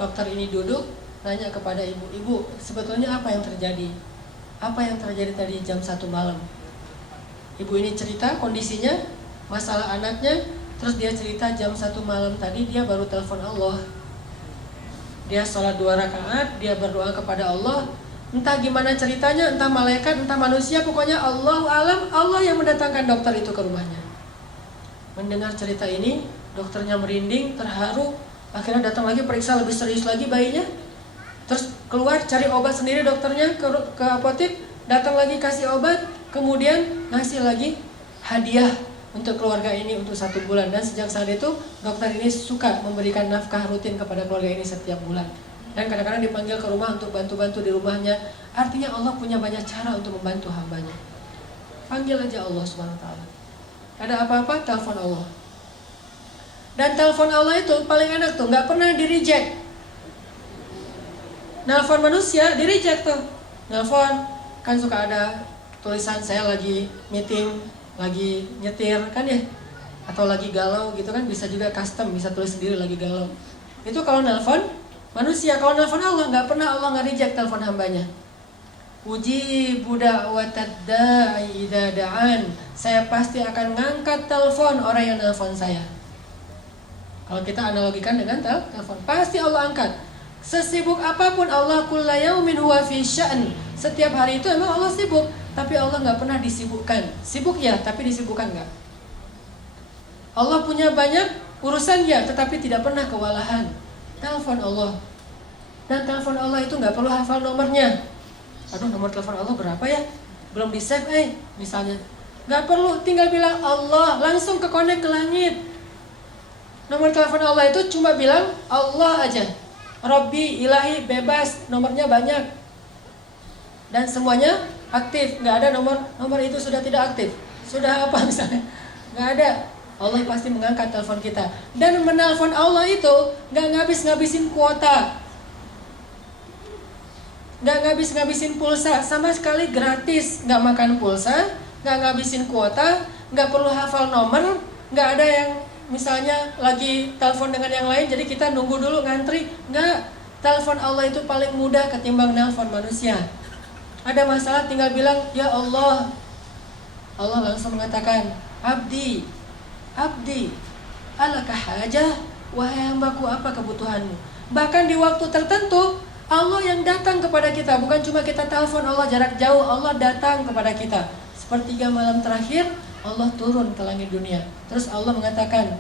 Dokter ini duduk, nanya kepada ibu, ibu sebetulnya apa yang terjadi? Apa yang terjadi tadi jam 1 malam? Ibu ini cerita kondisinya, masalah anaknya. Terus dia cerita jam 1 malam tadi dia baru telepon Allah. Dia sholat 2 rakaat, dia berdoa kepada Allah. Entah gimana ceritanya, entah malaikat, entah manusia, pokoknya Allahu alam, Allah yang mendatangkan dokter itu ke rumahnya. Mendengar cerita ini, dokternya merinding, terharu. Akhirnya datang lagi periksa lebih serius lagi bayinya. Terus keluar cari obat sendiri dokternya ke apotek, datang lagi kasih obat, kemudian ngasih lagi hadiah untuk keluarga ini untuk 1 bulan. Dan sejak saat itu dokter ini suka memberikan nafkah rutin kepada keluarga ini setiap bulan. Dan kadang-kadang dipanggil ke rumah untuk bantu-bantu di rumahnya. Artinya Allah punya banyak cara untuk membantu hambanya. Panggil aja Allah SWT. Ada apa-apa, telepon Allah. Dan telepon Allah itu paling enak tuh, gak pernah di-reject. Nelfon manusia, di-reject tuh. Nelfon, kan suka ada tulisan saya lagi meeting, lagi nyetir, kan ya? Atau lagi galau gitu kan, bisa juga custom, bisa tulis sendiri lagi galau. Itu kalau nelfon manusia. Kalau nelfon Allah, nggak pernah Allah nge-reject telepon hambanya. Ujibu da'watad da'i idza da'an. Saya pasti akan ngangkat telepon orang yang nelfon saya. Kalau kita analogikan dengan telepon, pasti Allah angkat. Sesibuk apapun Allah, kulla yaumin huwa fi sya'n. Setiap hari itu emang Allah sibuk, tapi Allah nggak pernah disibukkan. Sibuk ya, tapi disibukkan nggak. Allah punya banyak urusan ya, tetapi tidak pernah kewalahan. Telepon Allah. Dan telepon Allah itu nggak perlu hafal nomornya. Aduh, nomor telepon Allah berapa ya? Belum di save misalnya. Nggak perlu, tinggal bilang Allah, langsung ke connect ke langit. Nomor telepon Allah itu cuma bilang Allah aja. Robbi, ilahi, bebas, nomornya banyak. Dan semuanya aktif, nggak ada nomor itu sudah tidak aktif. Sudah apa misalnya? Nggak ada. Allah pasti mengangkat telepon kita. Dan menelpon Allah itu gak ngabis-ngabisin kuota, gak ngabis-ngabisin pulsa, sama sekali gratis. Gak makan pulsa, gak ngabisin kuota, gak perlu hafal nomor. Gak ada yang misalnya lagi telepon dengan yang lain, jadi kita nunggu dulu ngantri. Gak, telepon Allah itu paling mudah ketimbang nelpon manusia. Ada masalah tinggal bilang, ya Allah. Allah langsung mengatakan, Abdi, alaka hajah, wahai hambaku, apa kebutuhanmu? Bahkan di waktu tertentu Allah yang datang kepada kita, bukan cuma kita telepon Allah jarak jauh, Allah datang kepada kita. Sepertiga malam terakhir Allah turun ke langit dunia. Terus Allah mengatakan,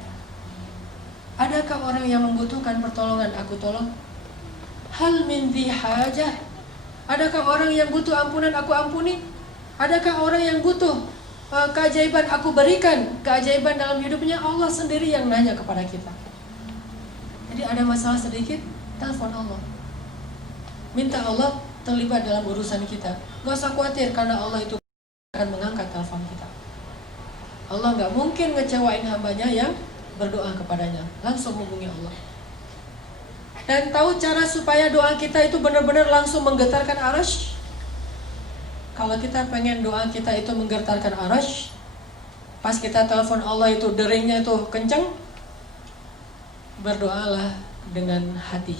adakah orang yang membutuhkan pertolongan, aku tolong? Hal min dhi hajah, adakah orang yang butuh ampunan, aku ampuni? Adakah orang yang butuh keajaiban, aku berikan keajaiban dalam hidupnya? Allah sendiri yang nanya kepada kita. Jadi ada masalah sedikit, telepon Allah. Minta Allah terlibat dalam urusan kita. Gak usah khawatir karena Allah itu akan mengangkat telepon kita. Allah nggak mungkin ngecewain hambanya yang berdoa kepadanya. Langsung hubungi Allah. Dan tahu cara supaya doa kita itu benar-benar langsung menggetarkan arasy? Kalau kita pengen doa kita itu menggetarkan arasy, pas kita telepon Allah itu deringnya itu kenceng, berdoalah dengan hati.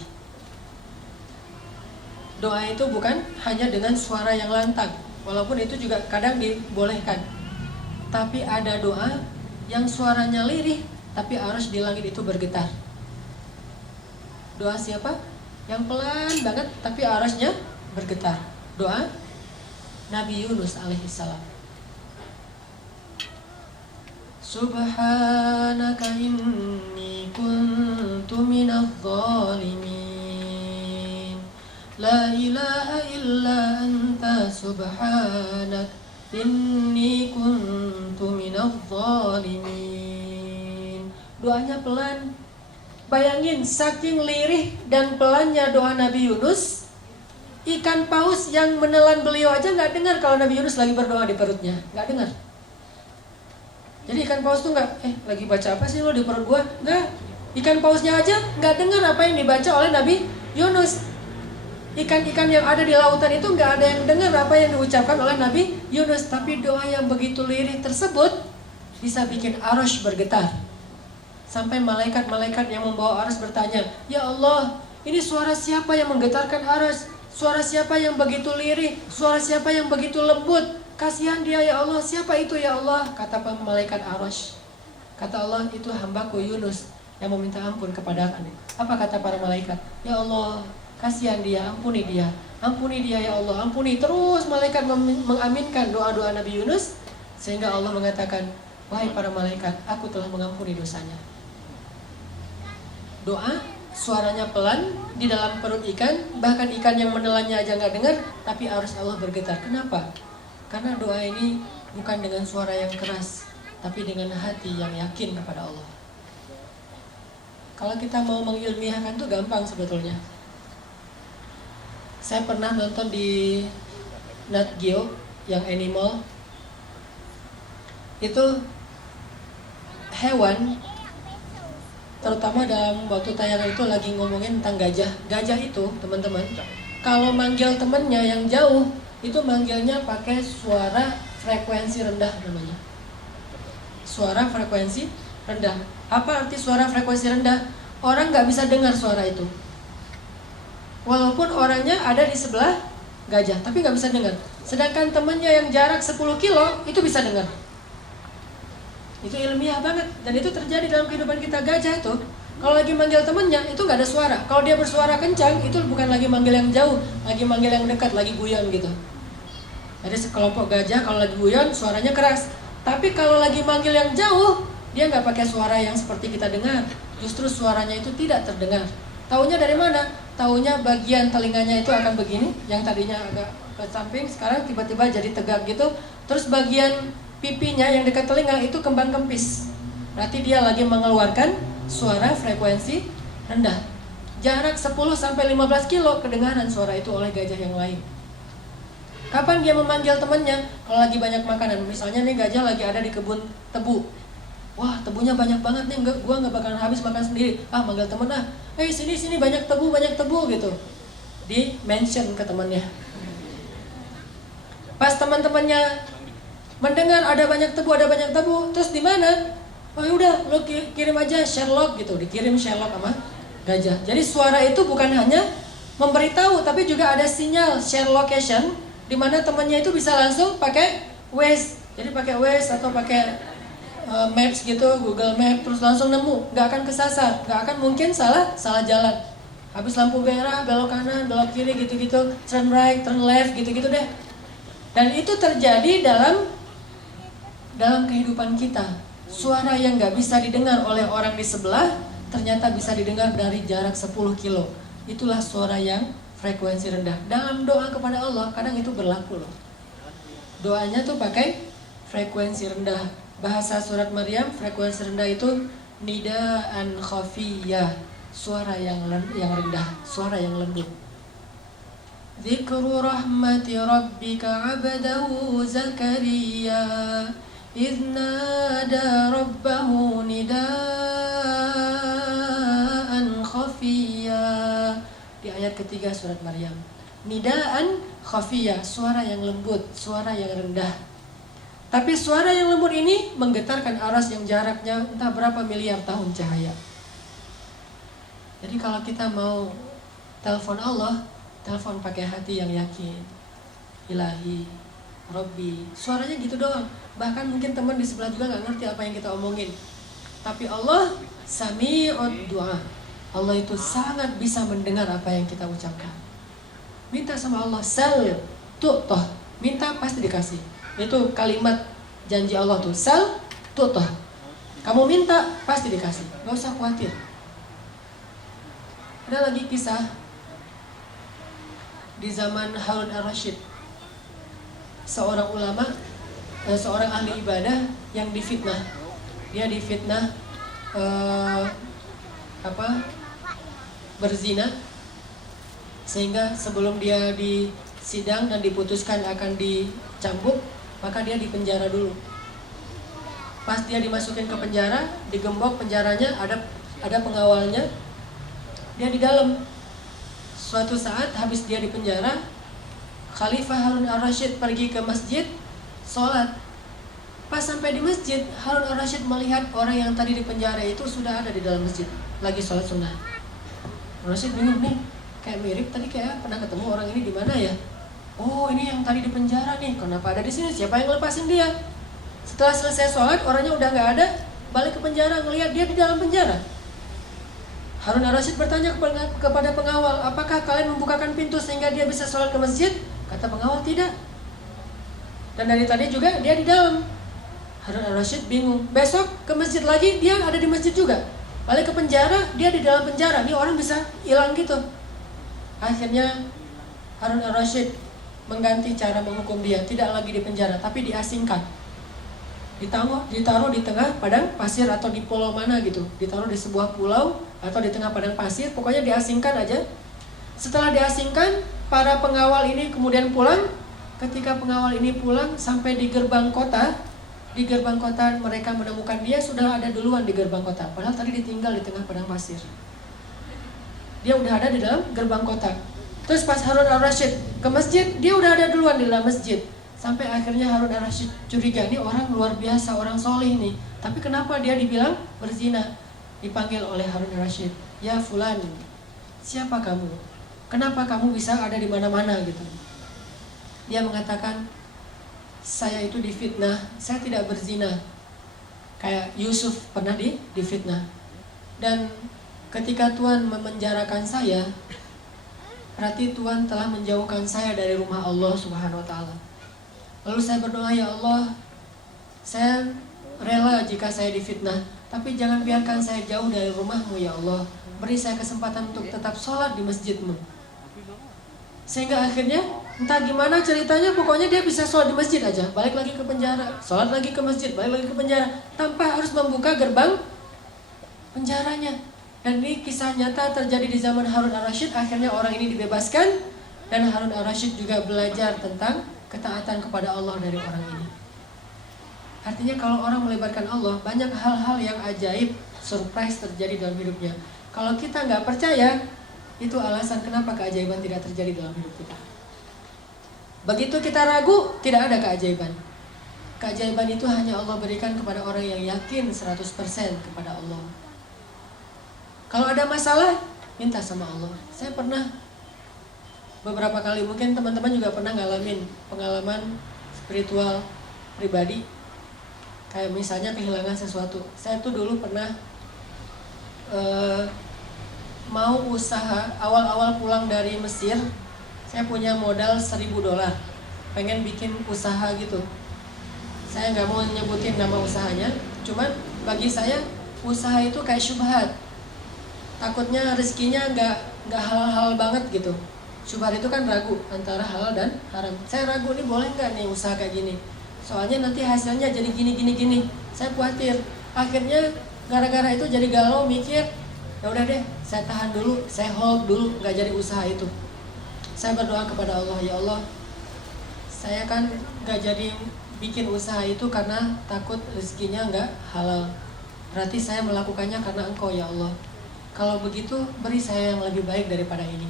Doa itu bukan hanya dengan suara yang lantang, walaupun itu juga kadang dibolehkan. Tapi ada doa yang suaranya lirih, tapi arasy di langit itu bergetar. Doa siapa? Yang pelan banget, tapi arasnya bergetar. Doa Nabi Yunus alaihissalam. Subhanaka inni kuntu minadh dhalimin. La ilaha illa anta subhanak inni kuntu minadh dhalimin. Doanya pelan. Bayangin saking lirih dan pelannya doa Nabi Yunus, ikan paus yang menelan beliau aja nggak dengar kalau Nabi Yunus lagi berdoa di perutnya, nggak dengar. Jadi ikan paus tuh nggak, lagi baca apa sih lo di perut gua? Nggak, ikan pausnya aja nggak dengar apa yang dibaca oleh Nabi Yunus. Ikan-ikan yang ada di lautan itu nggak ada yang dengar apa yang diucapkan oleh Nabi Yunus. Tapi doa yang begitu lirih tersebut bisa bikin arasy bergetar. Sampai malaikat-malaikat yang membawa arasy bertanya, "Ya Allah, ini suara siapa yang menggetarkan arasy? Suara siapa yang begitu lirih? Suara siapa yang begitu lembut? Kasihan dia ya Allah, siapa itu ya Allah?" Kata malaikat arasy. Kata Allah, "Itu hambaku Yunus yang meminta ampun kepadaku." Apa kata para malaikat? "Ya Allah, kasihan dia, ampuni dia. Ampuni dia ya Allah, ampuni." Terus malaikat mengaminkan doa-doa Nabi Yunus. Sehingga Allah mengatakan, "Wahai para malaikat, aku telah mengampuni dosanya." Doa suaranya pelan di dalam perut ikan, bahkan ikan yang menelannya aja nggak dengar, tapi arus Allah bergetar. Kenapa? Karena doa ini bukan dengan suara yang keras, tapi dengan hati yang yakin kepada Allah. Kalau kita mau mengilmiahkan tuh gampang sebetulnya. Saya pernah nonton di Nat Geo yang animal, itu hewan, terutama dalam waktu tayangan itu lagi ngomongin tentang gajah. Gajah itu, teman-teman, kalau manggil temennya yang jauh, itu manggilnya pakai suara frekuensi rendah namanya. Suara frekuensi rendah. Apa arti suara frekuensi rendah? Orang nggak bisa dengar suara itu. Walaupun orangnya ada di sebelah gajah, tapi nggak bisa dengar. Sedangkan temennya yang jarak 10 kilo, itu bisa dengar. Itu ilmiah banget, dan itu terjadi dalam kehidupan kita. Gajah itu kalau lagi manggil temennya itu nggak ada suara. Kalau dia bersuara kencang, itu bukan lagi manggil yang jauh, lagi manggil yang dekat, lagi guyon gitu. Jadi sekelompok gajah kalau lagi guyon suaranya keras, tapi kalau lagi manggil yang jauh, dia nggak pakai suara yang seperti kita dengar. Justru suaranya itu tidak terdengar. Taunya dari mana? Taunya bagian telinganya itu akan begini, yang tadinya agak ke samping, sekarang tiba-tiba jadi tegak gitu. Terus bagian pipinya yang dekat telinga itu kembang kempis. Berarti dia lagi mengeluarkan suara frekuensi rendah. Jarak 10-15 kilo kedengaran suara itu oleh gajah yang lain. Kapan dia memanggil temannya? Kalau lagi banyak makanan. Misalnya nih gajah lagi ada di kebun tebu. Wah, tebunya banyak banget nih, gua nggak bakalan habis makan sendiri. Manggil temen sini banyak tebu gitu. Di mention ke temannya. Pas teman-temannya mendengar ada banyak tebu, terus di mana? Oh udah, lo kirim aja Sherlock gitu, dikirim Sherlock sama gajah. Jadi suara itu bukan hanya memberitahu, tapi juga ada sinyal share location, di mana temannya itu bisa langsung pakai Waze. Jadi pakai Waze atau pakai Maps gitu, Google Map, terus langsung nemu, nggak akan kesasar, nggak akan mungkin salah jalan. Habis lampu merah, belok kanan, belok kiri gitu-gitu, turn right, turn left gitu-gitu deh. Dan itu terjadi dalam kehidupan kita. Suara yang gak bisa didengar oleh orang di sebelah ternyata bisa didengar dari jarak 10 kilo. Itulah suara yang frekuensi rendah. Dalam doa kepada Allah kadang itu berlaku loh. Doanya tuh pakai frekuensi rendah. Bahasa surat Maryam frekuensi rendah itu nidaan khafiyah, suara yang rendah, suara yang lembut. Dzikru rahmati rabbika 'abdahu Zakaria idnada rabbahu nidaan khafiyya. Di ayat ketiga surat Maryam. Nidaan khafiyya, suara yang lembut, suara yang rendah. Tapi suara yang lembut ini menggetarkan aras yang jaraknya entah berapa miliar tahun cahaya. Jadi kalau kita mau telepon Allah, telepon pakai hati yang yakin. Ilahi, Robbi, suaranya gitu doang. Bahkan mungkin teman di sebelah juga gak ngerti apa yang kita omongin. Tapi Allah sami'ud du'a. Allah itu sangat bisa mendengar apa yang kita ucapkan. Minta sama Allah, sal tu'toh, minta pasti dikasih. Itu kalimat janji Allah tuh, sal tu'toh. Kamu minta pasti dikasih, gak usah khawatir. Ada lagi kisah di zaman Harun ar-Rasyid, seorang ulama, seorang ahli ibadah yang difitnah. Dia difitnah berzina, sehingga sebelum dia disidang dan diputuskan akan dicambuk, maka dia dipenjara dulu. Pas dia dimasukin ke penjara, digembok penjaranya, ada pengawalnya, dia di dalam. Suatu saat habis dia di penjara, Khalifah Harun ar-Rasyid pergi ke masjid sholat. Pas sampai di masjid, Harun ar-Rasyid melihat orang yang tadi di penjara itu sudah ada di dalam masjid, lagi sholat sunnah. Ar-Rasyid bingung nih, kayak mirip tadi, kayak pernah ketemu orang ini di mana ya? Oh, ini yang tadi di penjara nih, kenapa ada di sini? Siapa yang lepasin dia? Setelah selesai sholat, orangnya udah nggak ada, balik ke penjara, ngelihat dia di dalam penjara. Harun ar-Rasyid bertanya kepada pengawal, apakah kalian membukakan pintu sehingga dia bisa sholat ke masjid? Kata pengawal, tidak. Dan dari tadi juga dia di dalam. Harun ar-Rasyid bingung. Besok ke masjid lagi, dia ada di masjid juga. Balik ke penjara, dia di dalam penjara. Ini orang bisa hilang gitu. Akhirnya Harun ar-Rasyid mengganti cara menghukum dia. Tidak lagi di penjara, tapi diasingkan. Ditaruh di tengah padang pasir atau di pulau mana gitu. Ditaruh di sebuah pulau atau di tengah padang pasir. Pokoknya diasingkan aja. Setelah diasingkan, para pengawal ini kemudian pulang. Ketika pengawal ini pulang sampai di gerbang kota, mereka menemukan dia sudah ada duluan di gerbang kota. Padahal tadi ditinggal di tengah padang pasir. Dia udah ada di dalam gerbang kota. Terus pas Harun ar-Rasyid ke masjid, dia udah ada duluan di dalam masjid. Sampai akhirnya Harun ar-Rasyid curiga, ini orang luar biasa, orang soleh nih. Tapi kenapa dia dibilang berzina? Dipanggil oleh Harun ar-Rasyid, ya fulan, siapa kamu? Kenapa kamu bisa ada di mana-mana gitu? Dia mengatakan, saya itu difitnah, saya tidak berzina. Kayak Yusuf pernah difitnah. Dan ketika Tuhan memenjarakan saya, berarti Tuhan telah menjauhkan saya dari rumah Allah Subhanahu wa taala. Lalu saya berdoa, ya Allah, saya rela jika saya difitnah, tapi jangan biarkan saya jauh dari rumah-Mu ya Allah. Beri saya kesempatan untuk tetap sholat di masjid-Mu. Sehingga akhirnya entah gimana ceritanya, pokoknya dia bisa sholat di masjid aja, balik lagi ke penjara, sholat lagi ke masjid, balik lagi ke penjara, tanpa harus membuka gerbang penjaranya. Dan ini kisah nyata terjadi di zaman Harun ar-Rasyid. Akhirnya orang ini dibebaskan, dan Harun ar-Rasyid juga belajar tentang ketaatan kepada Allah dari orang ini. Artinya kalau orang melibatkan Allah, banyak hal-hal yang ajaib, surprise terjadi dalam hidupnya. Kalau kita nggak percaya, itu alasan kenapa keajaiban tidak terjadi dalam hidup kita. Begitu kita ragu, tidak ada keajaiban. Keajaiban itu hanya Allah berikan kepada orang yang yakin 100% kepada Allah. Kalau ada masalah, minta sama Allah. Saya pernah beberapa kali, mungkin teman-teman juga pernah ngalamin pengalaman spiritual pribadi, kayak misalnya kehilangan sesuatu. Saya tuh dulu pernah mau usaha, awal-awal pulang dari Mesir, saya punya modal $1.000, pengen bikin usaha gitu. Saya nggak mau nyebutin nama usahanya, cuman bagi saya usaha itu kayak syubhat. Takutnya rezekinya nggak halal banget gitu. Syubhat itu kan ragu antara halal dan haram. Saya ragu nih, boleh nggak nih usaha kayak gini? Soalnya nanti hasilnya jadi gini. Saya khawatir. Akhirnya gara-gara itu jadi galau, mikir, ya udah deh, saya tahan dulu, saya hold dulu, nggak jadi usaha itu. Saya berdoa kepada Allah, ya Allah, saya kan nggak jadi bikin usaha itu karena takut rezekinya nggak halal. Berarti saya melakukannya karena Engkau ya Allah. Kalau begitu beri saya yang lebih baik daripada ini.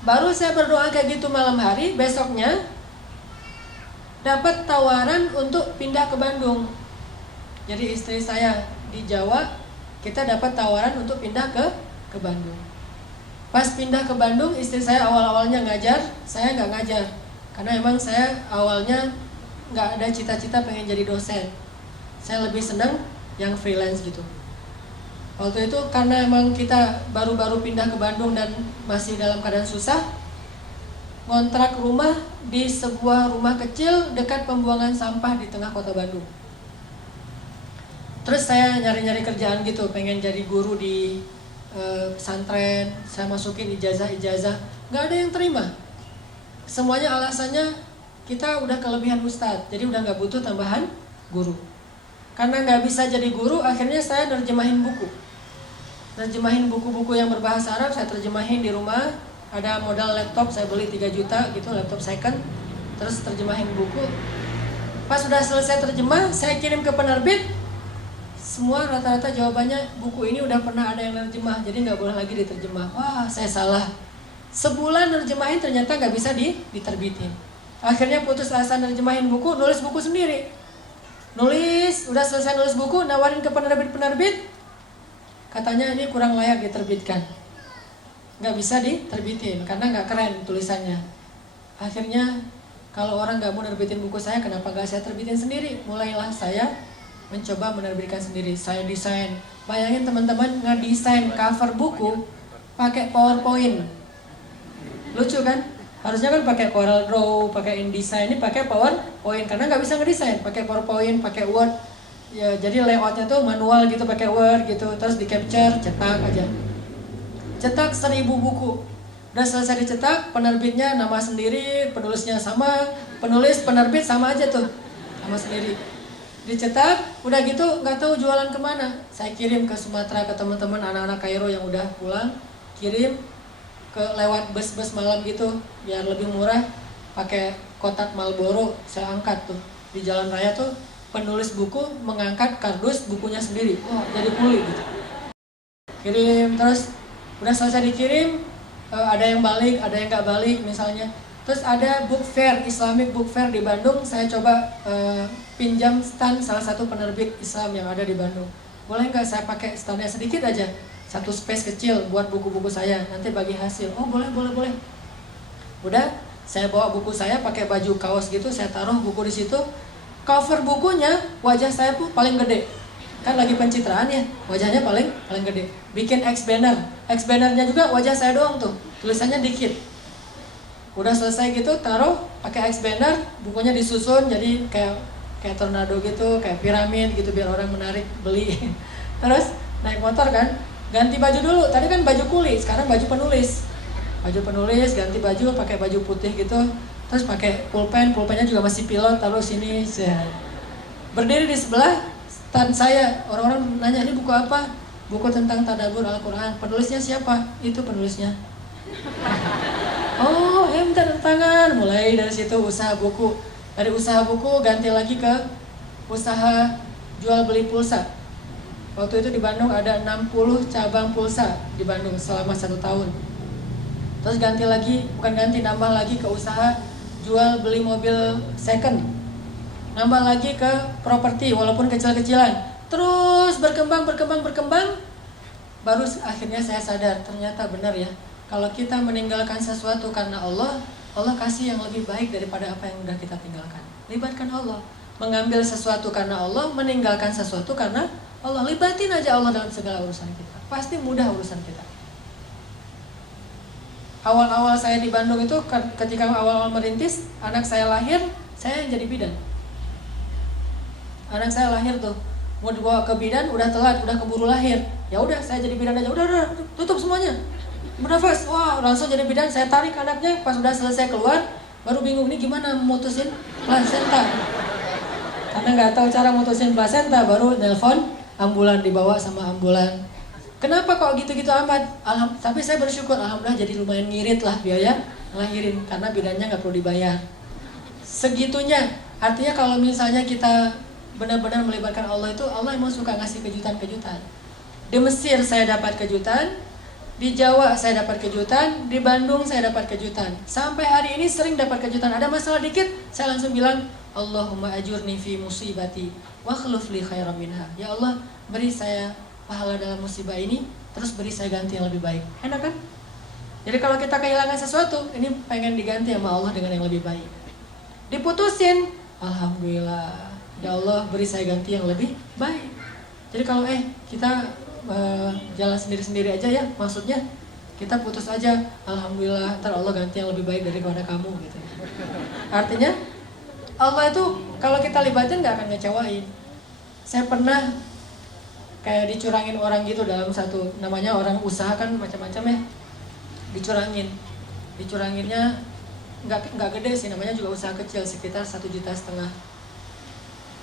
Baru saya berdoa kayak gitu malam hari, besoknya dapat tawaran untuk pindah ke Bandung. Jadi istri saya di Jawa, kita dapat tawaran untuk pindah ke Bandung. Pas pindah ke Bandung, istri saya awal-awalnya ngajar, saya nggak ngajar. Karena emang saya awalnya nggak ada cita-cita pengen jadi dosen. Saya lebih senang yang freelance gitu. Waktu itu karena emang kita baru-baru pindah ke Bandung dan masih dalam keadaan susah, ngontrak rumah di sebuah rumah kecil dekat pembuangan sampah di tengah kota Bandung. Terus saya nyari-nyari kerjaan gitu, pengen jadi guru di pesantren, saya masukin ijazah, nggak ada yang terima. Semuanya alasannya kita udah kelebihan ustadz, jadi udah nggak butuh tambahan guru. Karena nggak bisa jadi guru, akhirnya saya nerjemahin buku. Nerjemahin buku-buku yang berbahasa Arab, saya terjemahin di rumah. Ada modal laptop, saya beli 3 juta gitu, laptop second. Terus terjemahin buku. Pas sudah selesai terjemah, saya kirim ke penerbit. Semua rata-rata jawabannya, buku ini udah pernah ada yang nerjemah, jadi nggak boleh lagi diterjemah. Wah, saya salah. Sebulan nerjemahin ternyata nggak bisa diterbitin. Akhirnya putus asa nerjemahin buku, nulis buku sendiri. Udah selesai nulis buku, nawarin ke penerbit-penerbit. Katanya ini kurang layak diterbitkan. Nggak bisa diterbitin, karena nggak keren tulisannya. Akhirnya, kalau orang nggak mau nerbitin buku saya, kenapa nggak saya terbitin sendiri? Mulailah saya mencoba menerbitkan sendiri. Saya desain. Bayangin teman-teman ngedesain cover buku pakai PowerPoint. Lucu kan? Harusnya kan pakai Corel Draw, pakai InDesign, ini pakai PowerPoint karena nggak bisa ngedesain, pakai PowerPoint, pakai Word. Ya, jadi layoutnya tuh manual gitu, pakai Word gitu, terus di capture, cetak aja. Cetak 1000 buku. Udah selesai dicetak, penerbitnya nama sendiri, penulisnya sama, penerbit sama aja tuh, sama sendiri. Dicetak, udah gitu nggak tahu jualan kemana. Saya kirim ke Sumatera ke teman-teman anak-anak Kairo yang udah pulang, kirim ke lewat bus-bus malam gitu biar lebih murah, pakai kotak Marlboro. Saya angkat tuh di jalan raya tuh, penulis buku mengangkat kardus bukunya sendiri. Wah, jadi kuli gitu. Kirim terus, udah selesai dikirim, ada yang balik, ada yang nggak balik misalnya. Terus ada book fair, Islamic book fair di Bandung. Saya coba pinjam stand salah satu penerbit Islam yang ada di Bandung. Boleh nggak saya pakai standnya sedikit aja, satu space kecil buat buku-buku saya, nanti bagi hasil. Oh boleh. Udah, saya bawa buku saya pakai baju kaos gitu, saya taruh buku di situ. Cover bukunya wajah saya pun paling gede. Kan lagi pencitraan ya, wajahnya paling gede. Bikin X-banner. X-bannernya juga wajah saya doang tuh, tulisannya dikit. Udah selesai gitu, taruh pakai X-banner, bukunya disusun jadi kayak tornado gitu, kayak piramid gitu biar orang menarik beli. Terus naik motor kan, ganti baju dulu. Tadi kan baju kuli, sekarang baju penulis. Baju penulis, ganti baju, pakai baju putih gitu. Terus pakai pulpennya juga masih pilot, taruh sini. Berdiri di sebelah stand saya, orang-orang nanya ini buku apa? Buku tentang tadabbur Al-Quran. Penulisnya siapa? Itu penulisnya. Oh, minta tangan. Mulai dari situ usaha buku. Dari usaha buku ganti lagi ke usaha jual beli pulsa. Waktu itu di Bandung ada 60 cabang pulsa di Bandung selama 1 tahun. Terus nambah lagi ke usaha jual beli mobil second. Nambah lagi ke properti walaupun kecil-kecilan. Terus berkembang. Baru akhirnya saya sadar, ternyata benar ya. Kalau kita meninggalkan sesuatu karena Allah, Allah kasih yang lebih baik daripada apa yang udah kita tinggalkan. Libatkan Allah. Mengambil sesuatu karena Allah, meninggalkan sesuatu karena Allah. Libatin aja Allah dalam segala urusan kita. Pasti mudah urusan kita. Awal-awal saya di Bandung itu, ketika awal-awal merintis, anak saya lahir, saya yang jadi bidan. Anak saya lahir tuh, mau dibawa ke bidan, udah telat, udah keburu lahir. Ya udah, saya jadi bidan aja. Udah, tutup semuanya. Bernafas, wah langsung jadi bidan. Saya tarik anaknya, pas udah selesai keluar, baru bingung nih gimana mutusin plasenta. Karena nggak tahu cara mutusin plasenta, baru nelpon ambulan, dibawa sama ambulan. Kenapa kok gitu-gitu amat? Tapi saya bersyukur, alhamdulillah jadi lumayan ngirit lah biaya ngelahirin, karena bidannya nggak perlu dibayar. Segitunya, Artinya kalau misalnya kita benar-benar melibatkan Allah itu, Allah emang suka ngasih kejutan-kejutan. Di Mesir saya dapat kejutan, di Jawa saya dapat kejutan, di Bandung saya dapat kejutan. Sampai hari ini sering dapat kejutan. Ada masalah dikit, saya langsung bilang, Allahumma ajurni fi musibati wa khluf li khairan minha. Ya Allah, beri saya pahala dalam musibah ini, terus beri saya ganti yang lebih baik. Enak kan? Jadi kalau kita kehilangan sesuatu, ini pengen diganti sama Allah dengan yang lebih baik. Diputusin, alhamdulillah, ya Allah beri saya ganti yang lebih baik. Jadi kalau kita jalan sendiri-sendiri aja ya, maksudnya kita putus aja, alhamdulillah, ntar Allah ganti yang lebih baik daripada kamu gitu. Artinya Allah itu kalau kita libatin gak akan ngecewain. Saya pernah kayak dicurangin orang gitu dalam satu, namanya orang usaha kan macam-macam ya, dicuranginnya nggak gede sih, namanya juga usaha kecil, sekitar 1,5 juta.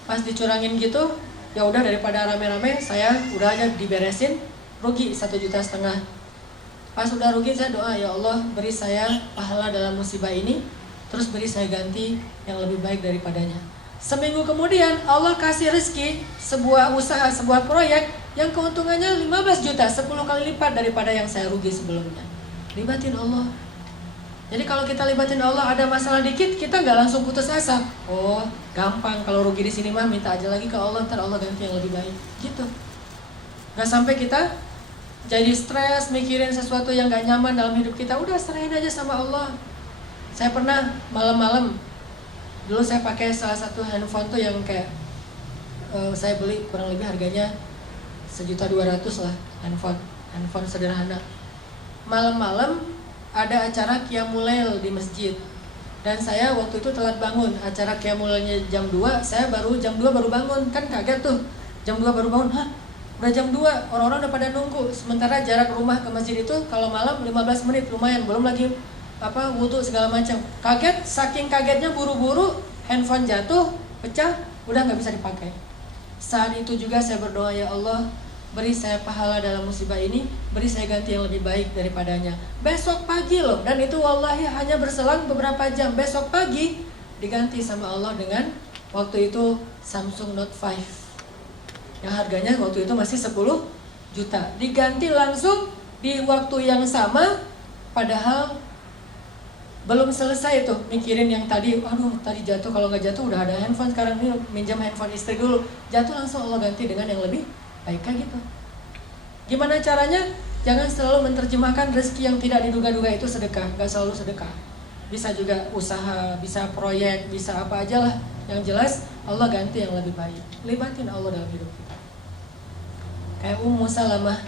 Pas dicurangin gitu, ya udah daripada rame-rame, saya udah aja diberesin, rugi 1,5 juta. Pas udah rugi, saya doa, ya Allah beri saya pahala dalam musibah ini, terus beri saya ganti yang lebih baik daripadanya. Seminggu kemudian Allah kasih rezeki, sebuah usaha, sebuah proyek yang keuntungannya 15 juta, 10 kali lipat daripada yang saya rugi sebelumnya. Libatin Allah. Jadi kalau kita libatin Allah, ada masalah dikit, kita nggak langsung putus asa. Oh, gampang, kalau rugi di sini mah minta aja lagi ke Allah, ntar Allah ganti yang lebih baik. Gitu. Nggak sampai kita jadi stres mikirin sesuatu yang nggak nyaman dalam hidup kita. Udah serahin aja sama Allah. Saya pernah malam-malam, dulu saya pakai salah satu handphone tuh yang kayak saya beli kurang lebih harganya 1.200.000 lah, handphone sederhana. Malam-malam ada acara Qiyamul Lail di masjid, dan saya waktu itu telat bangun. Acara Qiyamul Lailnya jam 2, saya jam 2 baru bangun. Kan kaget tuh, jam 2 baru bangun, hah udah jam 2, orang-orang udah pada nunggu. Sementara jarak rumah ke masjid itu kalau malam 15 menit, lumayan, belum lagi wudhu segala macam. Kaget, saking kagetnya buru-buru handphone jatuh, pecah, udah nggak bisa dipakai. Saat itu juga saya berdoa, ya Allah beri saya pahala dalam musibah ini, beri saya ganti yang lebih baik daripadanya. Besok pagi loh, dan itu wallahi hanya berselang beberapa jam. Besok pagi diganti sama Allah dengan waktu itu Samsung Note 5 yang harganya waktu itu masih 10 juta. Diganti langsung di waktu yang sama, padahal belum selesai tuh mikirin yang tadi, aduh tadi jatuh, kalau nggak jatuh udah ada handphone, sekarang ini minjam handphone istri dulu. Jatuh langsung Allah ganti dengan yang lebih baik, kayak gitu. Gimana caranya? Jangan selalu menerjemahkan rezeki yang tidak diduga-duga itu sedekah. Nggak selalu sedekah. Bisa juga usaha, bisa proyek, bisa apa aja lah. Yang jelas Allah ganti yang lebih baik. Libatin Allah dalam hidup kita. Kayak Ummu Salamah,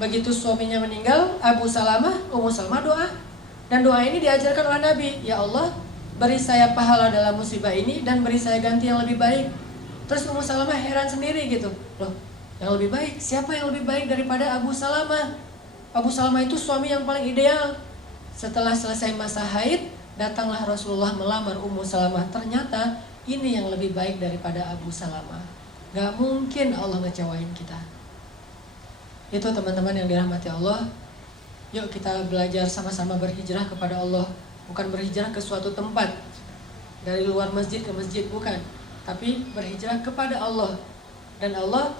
begitu suaminya meninggal, Ummu Salamah doa. Dan doa ini diajarkan oleh Nabi. Ya Allah, beri saya pahala dalam musibah ini dan beri saya ganti yang lebih baik. Terus Ummu Salamah heran sendiri gitu. Loh, yang lebih baik? Siapa yang lebih baik daripada Abu Salamah? Abu Salamah itu suami yang paling ideal. Setelah selesai masa haid, datanglah Rasulullah melamar Ummu Salamah. Ternyata ini yang lebih baik daripada Abu Salamah. Gak mungkin Allah ngecewain kita. Itu teman-teman yang dirahmati Allah. Yuk kita belajar sama-sama berhijrah kepada Allah. Bukan berhijrah ke suatu tempat, dari luar masjid ke masjid, bukan. Tapi berhijrah kepada Allah. Dan Allah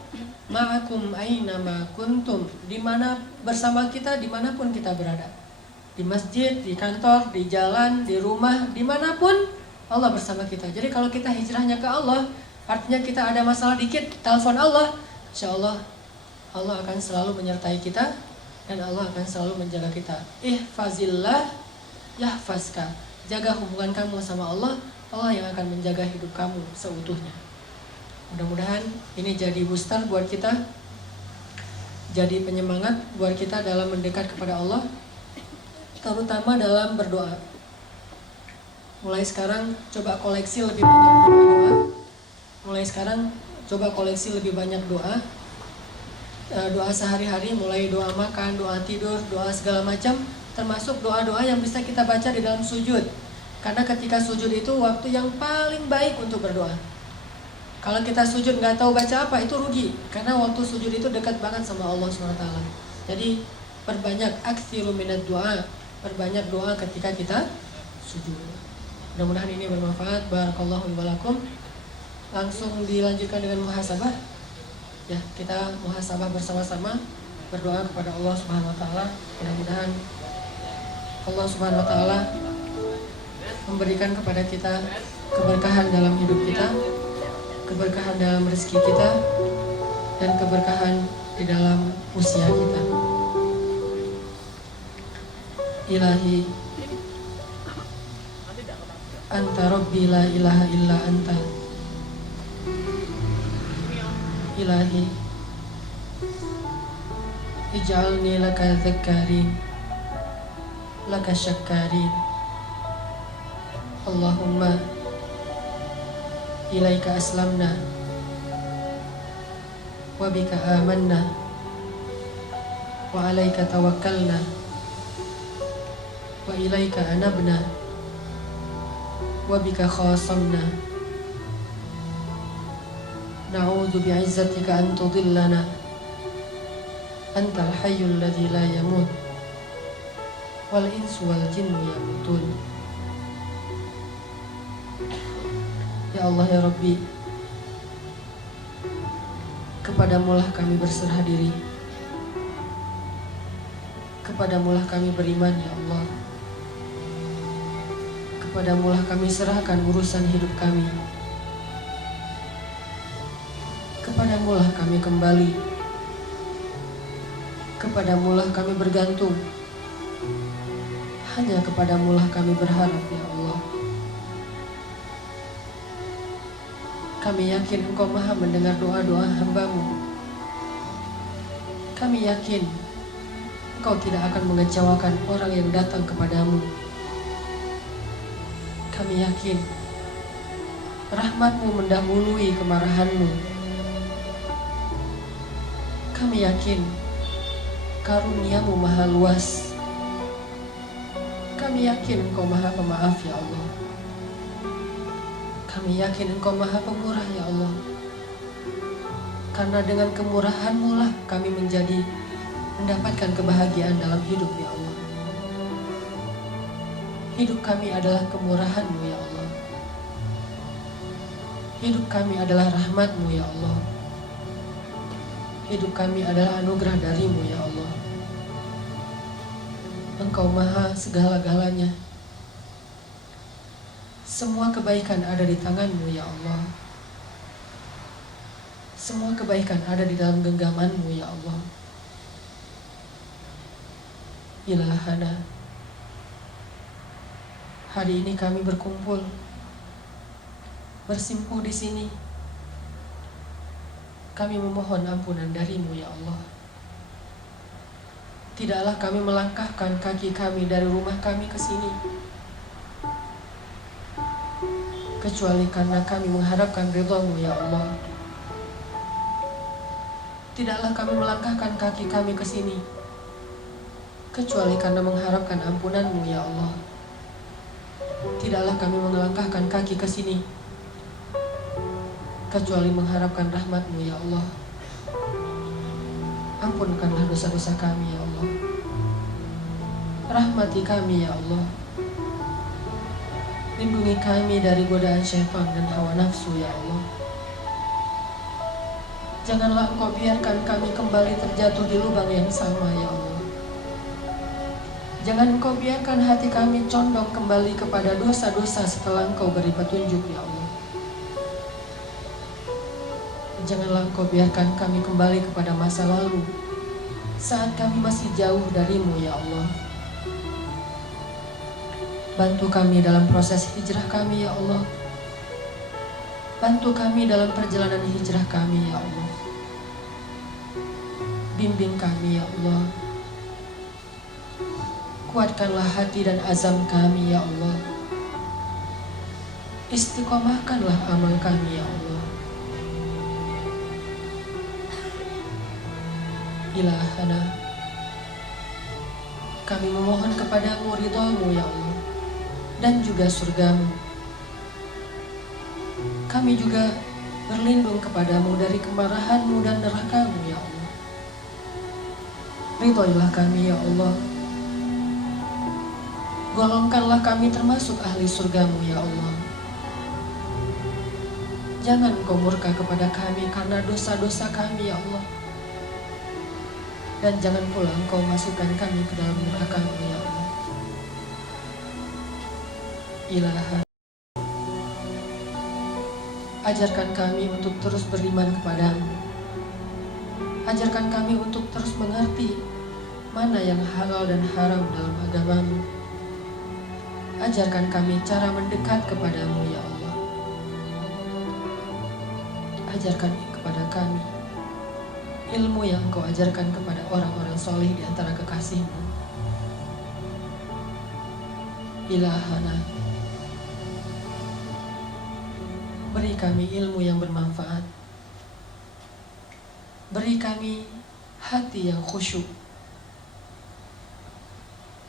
ma'akum aynama kuntum, dimana bersama kita dimanapun kita berada. Di masjid, di kantor, di jalan, di rumah, dimanapun Allah bersama kita. Jadi kalau kita hijrahnya ke Allah, artinya kita ada masalah dikit, telepon Allah, insya Allah Allah akan selalu menyertai kita, dan Allah akan selalu menjaga kita. Ihfazillah yahfazka. Jaga hubungan kamu sama Allah, Allah yang akan menjaga hidup kamu seutuhnya. Mudah-mudahan ini jadi booster buat kita, jadi penyemangat buat kita dalam mendekat kepada Allah, terutama dalam berdoa. Mulai sekarang coba koleksi lebih banyak doa. Mulai sekarang coba koleksi lebih banyak doa. Doa sehari-hari, mulai doa makan, doa tidur, doa segala macam, termasuk doa-doa yang bisa kita baca di dalam sujud. Karena ketika sujud itu waktu yang paling baik untuk berdoa. Kalau kita sujud nggak tahu baca apa, itu rugi. Karena waktu sujud itu dekat banget sama Allah SWT. Jadi perbanyak aksiru minat doa, perbanyak doa ketika kita sujud. Mudah-mudahan ini bermanfaat. Barakallahu wa lakum. Langsung dilanjutkan dengan muhasabah. Ya, kita muhasabah bersama-sama, berdoa kepada Allah Subhanahu wa taala. Mudah-mudahan Allah Subhanahu wa taala memberikan kepada kita keberkahan dalam hidup kita, keberkahan dalam rezeki kita, dan keberkahan di dalam usia kita. Ilahi Anta Rabbi la ilaha illa Anta. Ilahi Ij'alni laka dzakkarin laka syakkarin. Allahumma ilaika aslamna wa bika amanna wa alaika tawakkalna wa ilaika anabna wa bika khasamna. Na'udzu bi'izzatika an tudillana antal hayyul ladzi la yamut wal insu wal jinnu yamutun. Ya Allah ya Rabbi, kepadamulah kami berserah diri, kepadamulah kami beriman ya Allah, kepadamulah kami serahkan urusan hidup kami, kepadamulah kami kembali, kepadamulah kami bergantung, hanya kepadamulah kami berharap ya Allah. Kami yakin Engkau maha mendengar doa-doa hamba-Mu. Kami yakin Engkau tidak akan mengecewakan orang yang datang kepadamu. Kami yakin rahmat-Mu mendahului kemarahan-Mu. Kami yakin karunia-Mu maha luas. Kami yakin Engkau maha pemaaf ya Allah. Kami yakin Engkau maha pemurah ya Allah. Karena dengan kemurahan-Mu lah kami mendapatkan kebahagiaan dalam hidup ya Allah. Hidup kami adalah kemurahan-Mu ya Allah. Hidup kami adalah rahmat-Mu ya Allah. Hidup kami adalah anugerah dari-Mu ya Allah. Engkau maha segala-galanya. Semua kebaikan ada di tangan-Mu ya Allah. Semua kebaikan ada di dalam genggaman-Mu ya Allah. Ilahana, hari ini kami berkumpul, bersimpuh di sini. Kami memohon ampunan dari-Mu ya Allah. Tidaklah kami melangkahkan kaki kami dari rumah kami ke sini kecuali karena kami mengharapkan ridha-Mu ya Allah. Tidaklah kami melangkahkan kaki kami ke sini kecuali karena mengharapkan ampunan-Mu ya Allah. Tidaklah kami melangkahkan kaki ke sini kecuali mengharapkan rahmat-Mu ya Allah. Ampunkanlah dosa-dosa kami ya Allah. Rahmati kami ya Allah. Lindungi kami dari godaan syaitan dan hawa nafsu ya Allah. Janganlah Engkau biarkan kami kembali terjatuh di lubang yang sama ya Allah. Jangan Engkau biarkan hati kami condong kembali kepada dosa-dosa setelah Engkau beri petunjuk ya Allah. Janganlah Engkau biarkan kami kembali kepada masa lalu saat kami masih jauh dari-Mu ya Allah. Bantu kami dalam proses hijrah kami ya Allah. Bantu kami dalam perjalanan hijrah kami ya Allah. Bimbing kami ya Allah. Kuatkanlah hati dan azam kami ya Allah. Istiqomahkanlah amal kami ya Allah. Ilahana, kami memohon kepadamu ridha-Mu ya Allah, dan juga surga-Mu. Kami juga berlindung kepadamu dari kemarahan-Mu dan neraka-Mu ya Allah. Ridhoilah kami ya Allah. Golongkanlah kami termasuk ahli surgamu ya Allah. Jangan Engkau murka kepada kami karena dosa-dosa kami ya Allah. Dan jangan pula Engkau masukkan kami ke dalam neraka-Mu ya Allah. Ilaha, ajarkan kami untuk terus beriman kepadamu. Ajarkan kami untuk terus mengerti mana yang halal dan haram dalam agamamu. Ajarkan kami cara mendekat kepadamu ya Allah. Ajarkan kepada kami ilmu yang Engkau ajarkan kepada orang-orang soleh di antara kekasih-Mu. Ilahana, beri kami ilmu yang bermanfaat. Beri kami hati yang khusyuk.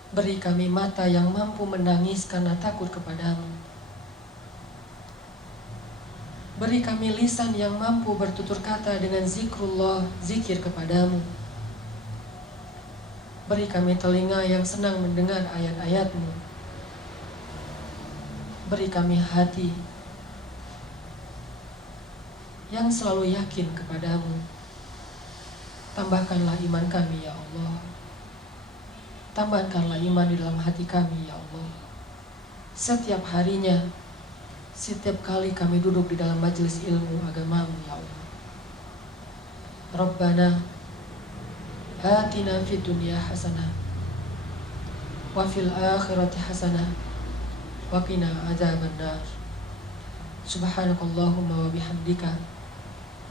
Beri kami mata yang mampu menangis karena takut kepadamu. Beri kami lisan yang mampu bertutur kata dengan zikrullah, zikir kepadamu. Beri kami telinga yang senang mendengar ayat-ayat-Mu. Beri kami hati yang selalu yakin kepadamu. Tambahkanlah iman kami ya Allah. Tambahkanlah iman di dalam hati kami ya Allah. Setiap harinya, setiap kali kami duduk di dalam majelis ilmu agamamu ya Allah. Rabbana atina fid dunya hasanah wa fil akhirati hasanah wa qina adzabannar. Subhanakallahumma wa bihamdika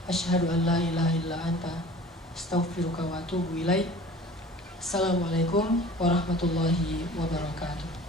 asyhadu an la ilaha illa anta astaghfiruka wa atubu ilaik. Assalamualaikum warahmatullahi wabarakatuh.